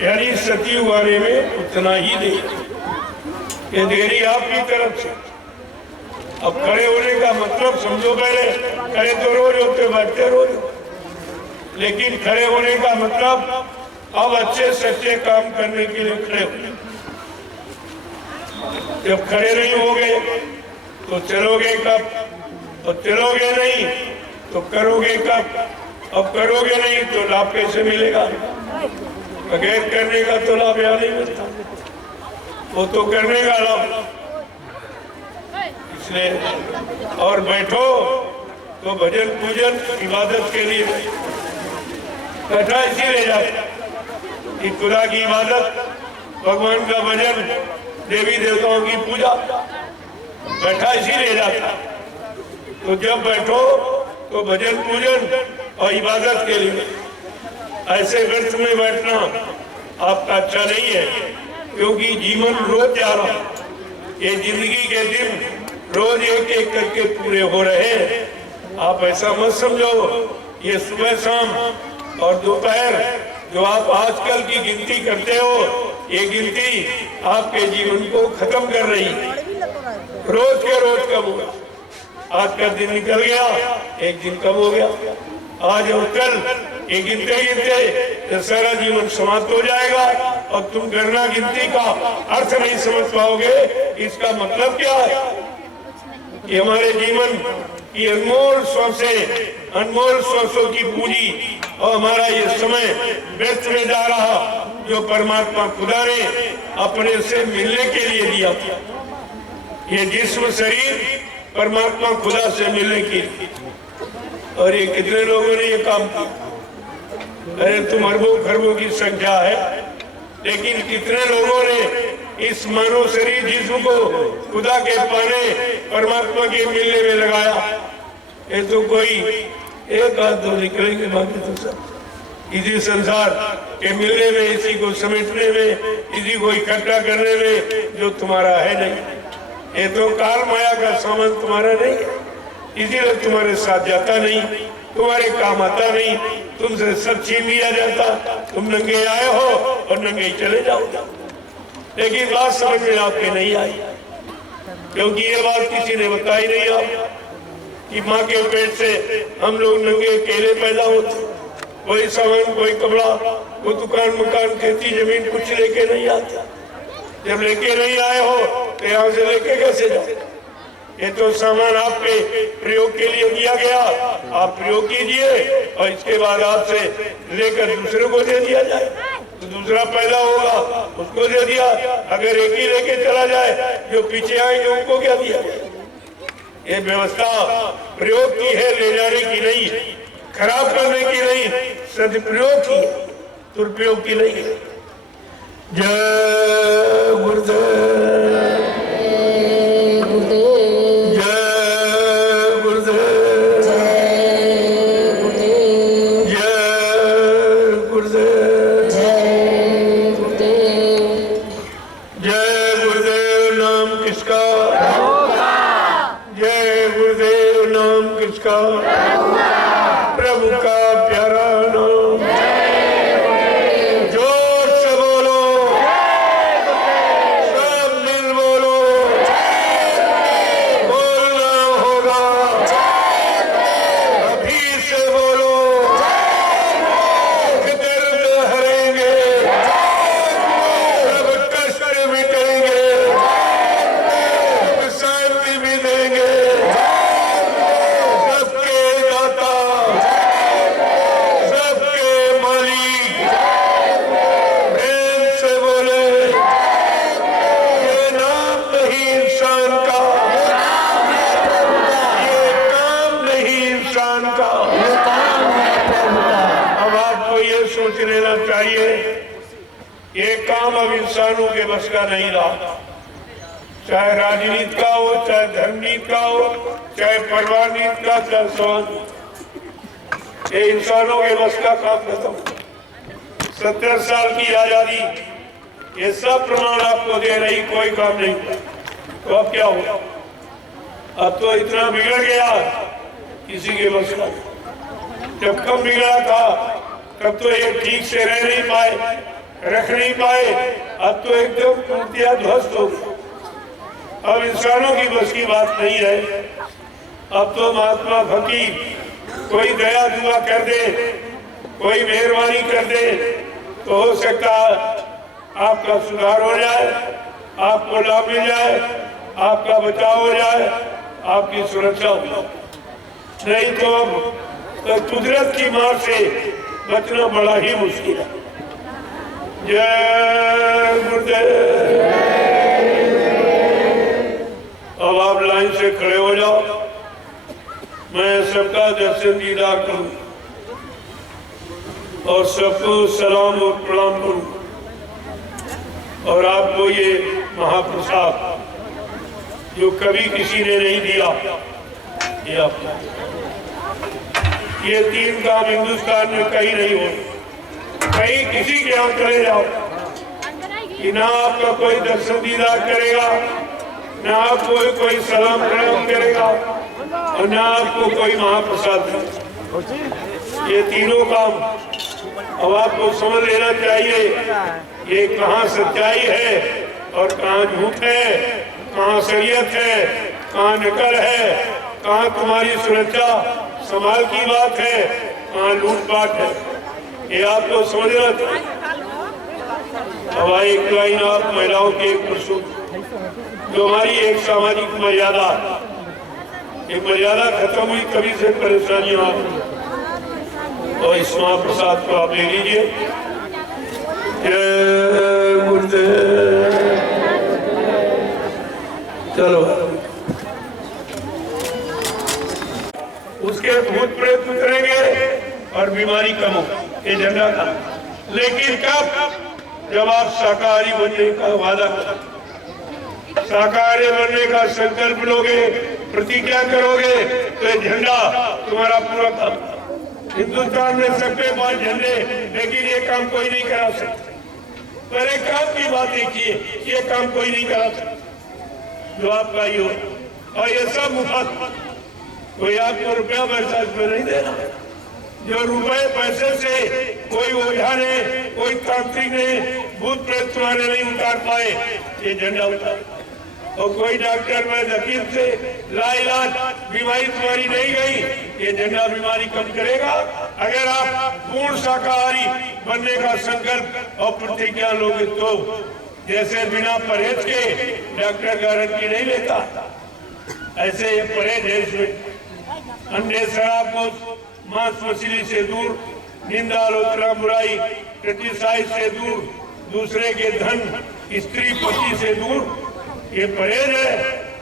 यानी सचिव आने में उतना ही नहीं। ये देरी आपकी तरफ से। अब खड़े होने का मतलब समझो, पहले खड़े तो रोज होते बैठते रोज, लेकिन खड़े होने का मतलब अब अच्छे से अच्छे काम करने के लिए खड़े हो। जब खड़े नहीं होगे तो चलोगे कब, और चलोगे नहीं तो करोगे कब। अब करोगे नहीं तो लाभ कैसे मिलेगा? बगैर करने का तो लाभ यहाँ नहीं मिलता, वो तो करने का लाभ। इसलिए और बैठो तो भजन पूजन इबादत के लिए बैठा इसीलिए जाता कि खुदा की इबादत, भगवान का भजन, देवी देवताओं की पूजा, बैठा इसीलिए जाता। तो जब बैठो तो भजन पूजन और इबादत के लिए। ऐसे व्यर्थ में बैठना आपका अच्छा नहीं है, क्योंकि जीवन रोज जा रहा है। ये जिंदगी के दिन रोज एक एक करके पूरे हो रहे हैं। आप ऐसा मत समझो ये सुबह शाम और दोपहर जो आप आजकल की गिनती करते हो, ये गिनती आपके जीवन को खत्म कर रही है। रोज के रोज कम होगा। आज का दिन निकल गया, एक दिन कम हो गया। आज और कल ये गिनते गिनते सारा जीवन समाप्त हो जाएगा और तुम गणना गिनती का अर्थ नहीं समझ पाओगे। इसका मतलब क्या है कि हमारे जीवन की अनमोल श्वासें, अनमोल श्वासों की पूंजी और हमारा ये समय व्यर्थ में जा रहा, जो परमात्मा खुदा ने अपने से मिलने के लिए दिया। ये जिस्म शरीर परमात्मा खुदा से मिलने की, और ये कितने लोगों ने ये काम किया? अरे तुम अरबों खरबों की संख्या है, लेकिन कितने लोगों ने इस मानव शरीर जिस्म को खुदा के पाने, परमात्मा के मिलने में लगाया? ये तो कोई एक आध दो निकलेंगे, बाकी तो सब इसी संसार के मिलने में, इसी को समेटने में, इसी को इकट्ठा करने में जो तुम्हारा है नहीं। ये तो काल माया का सामान तुम्हारा नहीं है, इसीलिए तुम्हारे साथ जाता नहीं, तुम्हारे काम आता नहीं, तुमसे सब छीन लिया जाता। तुम नंगे आए हो और नंगे ही चले जाओगे। लेकिन बात समझ में आपके नहीं आई, क्योंकि ये बात किसी ने बताई नहीं आप कि माँ के पेट से हम लोग नंगे अकेले पैदा होते। कोई सामान, कोई कपड़ा, कोई दुकान मकान, खेती जमीन कुछ लेके नहीं आता। जब लेके नहीं आए हो तो यहाँ से लेके कैसे जाओ? ये तो सामान आपके प्रयोग के लिए दिया गया, आप प्रयोग कीजिए और इसके बाद आपसे लेकर दूसरे को दे दिया जाए तो दूसरा पैदा होगा, उसको दे दिया। अगर एक ही लेके चला जाए, जो पीछे आएंगे उनको क्या दिया जाए? ये व्यवस्था प्रयोग की है, ले जाने की नहीं, खराब करने की नहीं, सदुपयोग की, दुरुपयोग की नहीं है। जय गुरुदेव, प्रभु का प्यारा नाम। जोर से बोलो, सब मिल बोलो, बोलना होगा, अभी से बोलो। दर्द हरेंगे, सब कष्ट मिटेंगे, शांति भी देंगे। सोच लेना चाहिए ये काम अब इंसानों के बस का नहीं रहा। चाहे राजनीति का हो, चाहे धर्मनीति का हो, चाहे परिवार नीति का, चाहे समाज, ये इंसानों के बस का काम खत्म। 70 साल की आजादी, ये सब प्रमाण आपको दे रही, कोई काम नहीं। तो अब क्या होगा? अब तो इतना बिगड़ गया किसी के बस का। जब कम बिगड़ा था तब तो ये ठीक से रह नहीं पाए, रख नहीं पाए। अब तो एकदम टूटिया ध्वस्त हो गया। अब इंसानों की बस की बात नहीं है। अब तो महात्मा फकीर कोई दया दुआ कर दे, कोई मेहरबानी कर दे तो हो सकता आपका सुधार हो जाए, आपको लाभ मिल जाए, आपका बचाव हो जाए, आपकी सुरक्षा हो जाए। नहीं तो अब कुदरत की मार से बचना बड़ा ही मुश्किल है। जय गुरुदेव। अब आप लाइन से खड़े हो जाओ, मैं सबका दर्शन दीदार करूं और सबको सलाम और प्रणाम करूं। और आपको ये महाप्रसाद जो कभी किसी ने नहीं दिया, ये आपको, ये 3 काम हिंदुस्तान में कहीं नहीं हो। कहीं किसी के यहाँ चले जाओ कि ना आपका कोई दर्शन दीदार करेगा, ना आपको कोई सलाम प्रणाम करेगा और ना आपको कोई महाप्रसाद देगा। ये तीनों काम अब आपको समझ लेना चाहिए, ये कहाँ सच्चाई है और कहाँ झूठ है, कहाँ शरीयत है, कहाँ नकल है, कहाँ तुम्हारी सुरक्षा संभाल की बात है, कहाँ लूटपाट है। ये आपको समझना चाहिए। अब एक लाइन आप महिलाओं के एक प्रसूत जो हमारी एक सामाजिक मर्यादा, एक मर्यादा खत्म हुई, कभी से परेशानियां आ रही। और इस महाप्रसाद को आप ले लीजिए। जय गुरुदेव। चलो, उसके भूत प्रेत उतरेंगे और बीमारी कम हो, ये झंडा था। लेकिन कब? जब आप शाकाहारी बनने का वादा करोगे, शाकाहारी बनने का संकल्प लोगे, प्रतिज्ञा करोगे, तो ये झंडा तुम्हारा पूरा काम। हिंदुस्तान में सबके पास झंडे, लेकिन ये काम कोई नहीं करा सकता। पर एक काम की बात देखिए, ये काम कोई नहीं करा सकता जो आपका ही हो। और ये सब मुफ्त, कोई आपको रुपया पैसा इसमें नहीं देना। जो रुपए पैसे से कोई ओझा ने, कोई तांत्रिक ने, भूत प्रेत तुम्हारे नहीं उतार पाए, ये झंडा उतार। और कोई डॉक्टर में वकील से लाइलाज बीमारी तुम्हारी नहीं गई, ये झंडा बीमारी कम करेगा। अगर आप पूर्ण शाकाहारी बनने का संकल्प और प्रतिज्ञा लोगे तो, जैसे बिना परहेज के डॉक्टर गारंटी नहीं लेता, ऐसे ये परहेज है। इसमें अंडे, शराब, मांस मछली से दूर, निंदा आलोचना बुराई क्रिटिसाइज से दूर, दूसरे के धन स्त्री पति से दूर, ये परहेज है।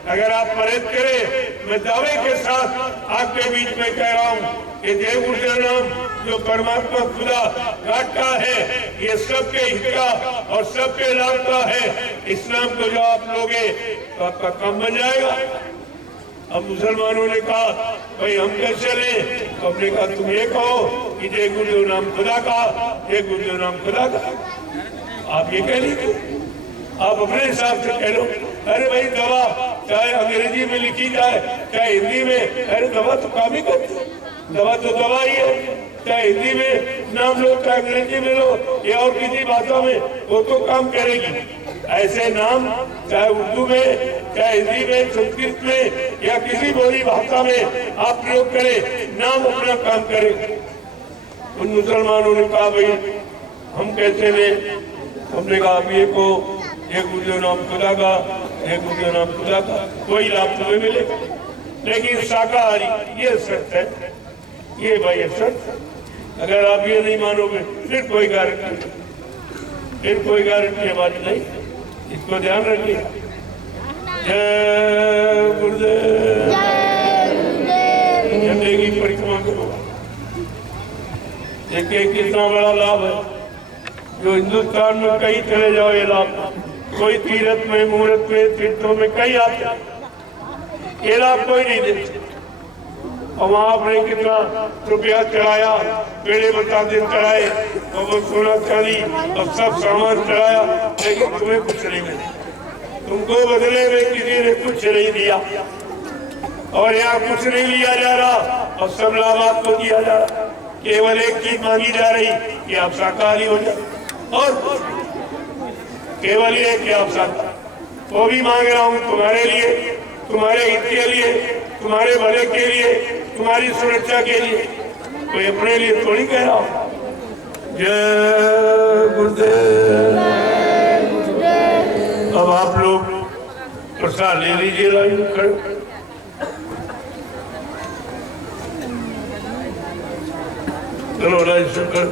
अगर आप परहेज करें, मैं दावे के साथ आपके बीच में कह रहा हूँ, ये देव गुरुदेव नाम जो परमात्मा खुदा घाट का है, ये सबके हित का और सबके लाभ का है। इस्लाम को जो आप लोगे तो आपका काम बन जाएगा। अब मुसलमानों ने कहा भाई हम कैसे लें? तो हमने कहा तुम ये कहो कि जय गुरुदेव नाम खुदा का, जय गुरुदेव नाम खुदा का। आप ये कह लीजिए, आप अपने हिसाब से कह लो। अरे भाई दवा चाहे अंग्रेजी में लिखी जाए चाहे हिंदी में, अरे दवा तो काम ही करती है, दवा तो दवा ही है। चाहे हिंदी में नाम लो चाहे अंग्रेजी में लो या और किसी भाषा में, वो तो काम करेगी। ऐसे नाम चाहे उर्दू में, चाहे हिंदी में, संस्कृत में या किसी बोली भाषा में आप प्रयोग करें, नाम अपना काम करें। उन मुसलमानों ने कहा भाई हम कैसे लें? हमने कहा आप ये को एक गुरुदेव नाम खुदा का, एक गुरुदेव नाम खुदा का, कोई लाभ तुम्हें मिलेगा। लेकिन शाकाहारी ये सत्य है, ये भाई सत्य। अगर आप ये नहीं मानोगे फिर कोई गारंटी नहीं, फिर कोई गारंटी हमारी नहीं। इसको ध्यान रखिए। जय गुरुदेव। झंडे की परिक्रमा करो। देखिए कितना बड़ा लाभ है जो हिंदुस्तान में कहीं चले जाओ, ये लाभ कोई तीर्थ में, मुहूर्त में, तीर्थों में कहीं आते, ये लाभ कोई नहीं देते। और वहां आपने कितना रुपया चढ़ाया, पेड़े बताते चढ़ाए और वो सोना चांदी और सब सामान चढ़ाया, लेकिन तुम्हें कुछ नहीं मिला। तुमको बदले में किसी ने कुछ नहीं दिया और यहाँ कुछ नहीं लिया जा रहा और सब लाभ आपको दिया जा रहा। केवल एक चीज मांगी जा रही कि आप शाकाहारी हो जाए और केवल ये कि आप शाकाहारी, वो भी मांग रहा हूँ तुम्हारे लिए, तुम्हारे हित के लिए, तुम्हारे भले के लिए, तुम्हारी सुरक्षा के लिए, कोई अपने लिए थोड़ी कह रहा हूँ। जय गुरुदेव। अब आप लोग प्रसाद ले लीजिए, लाइन खड़े। चलो लाइन से कर।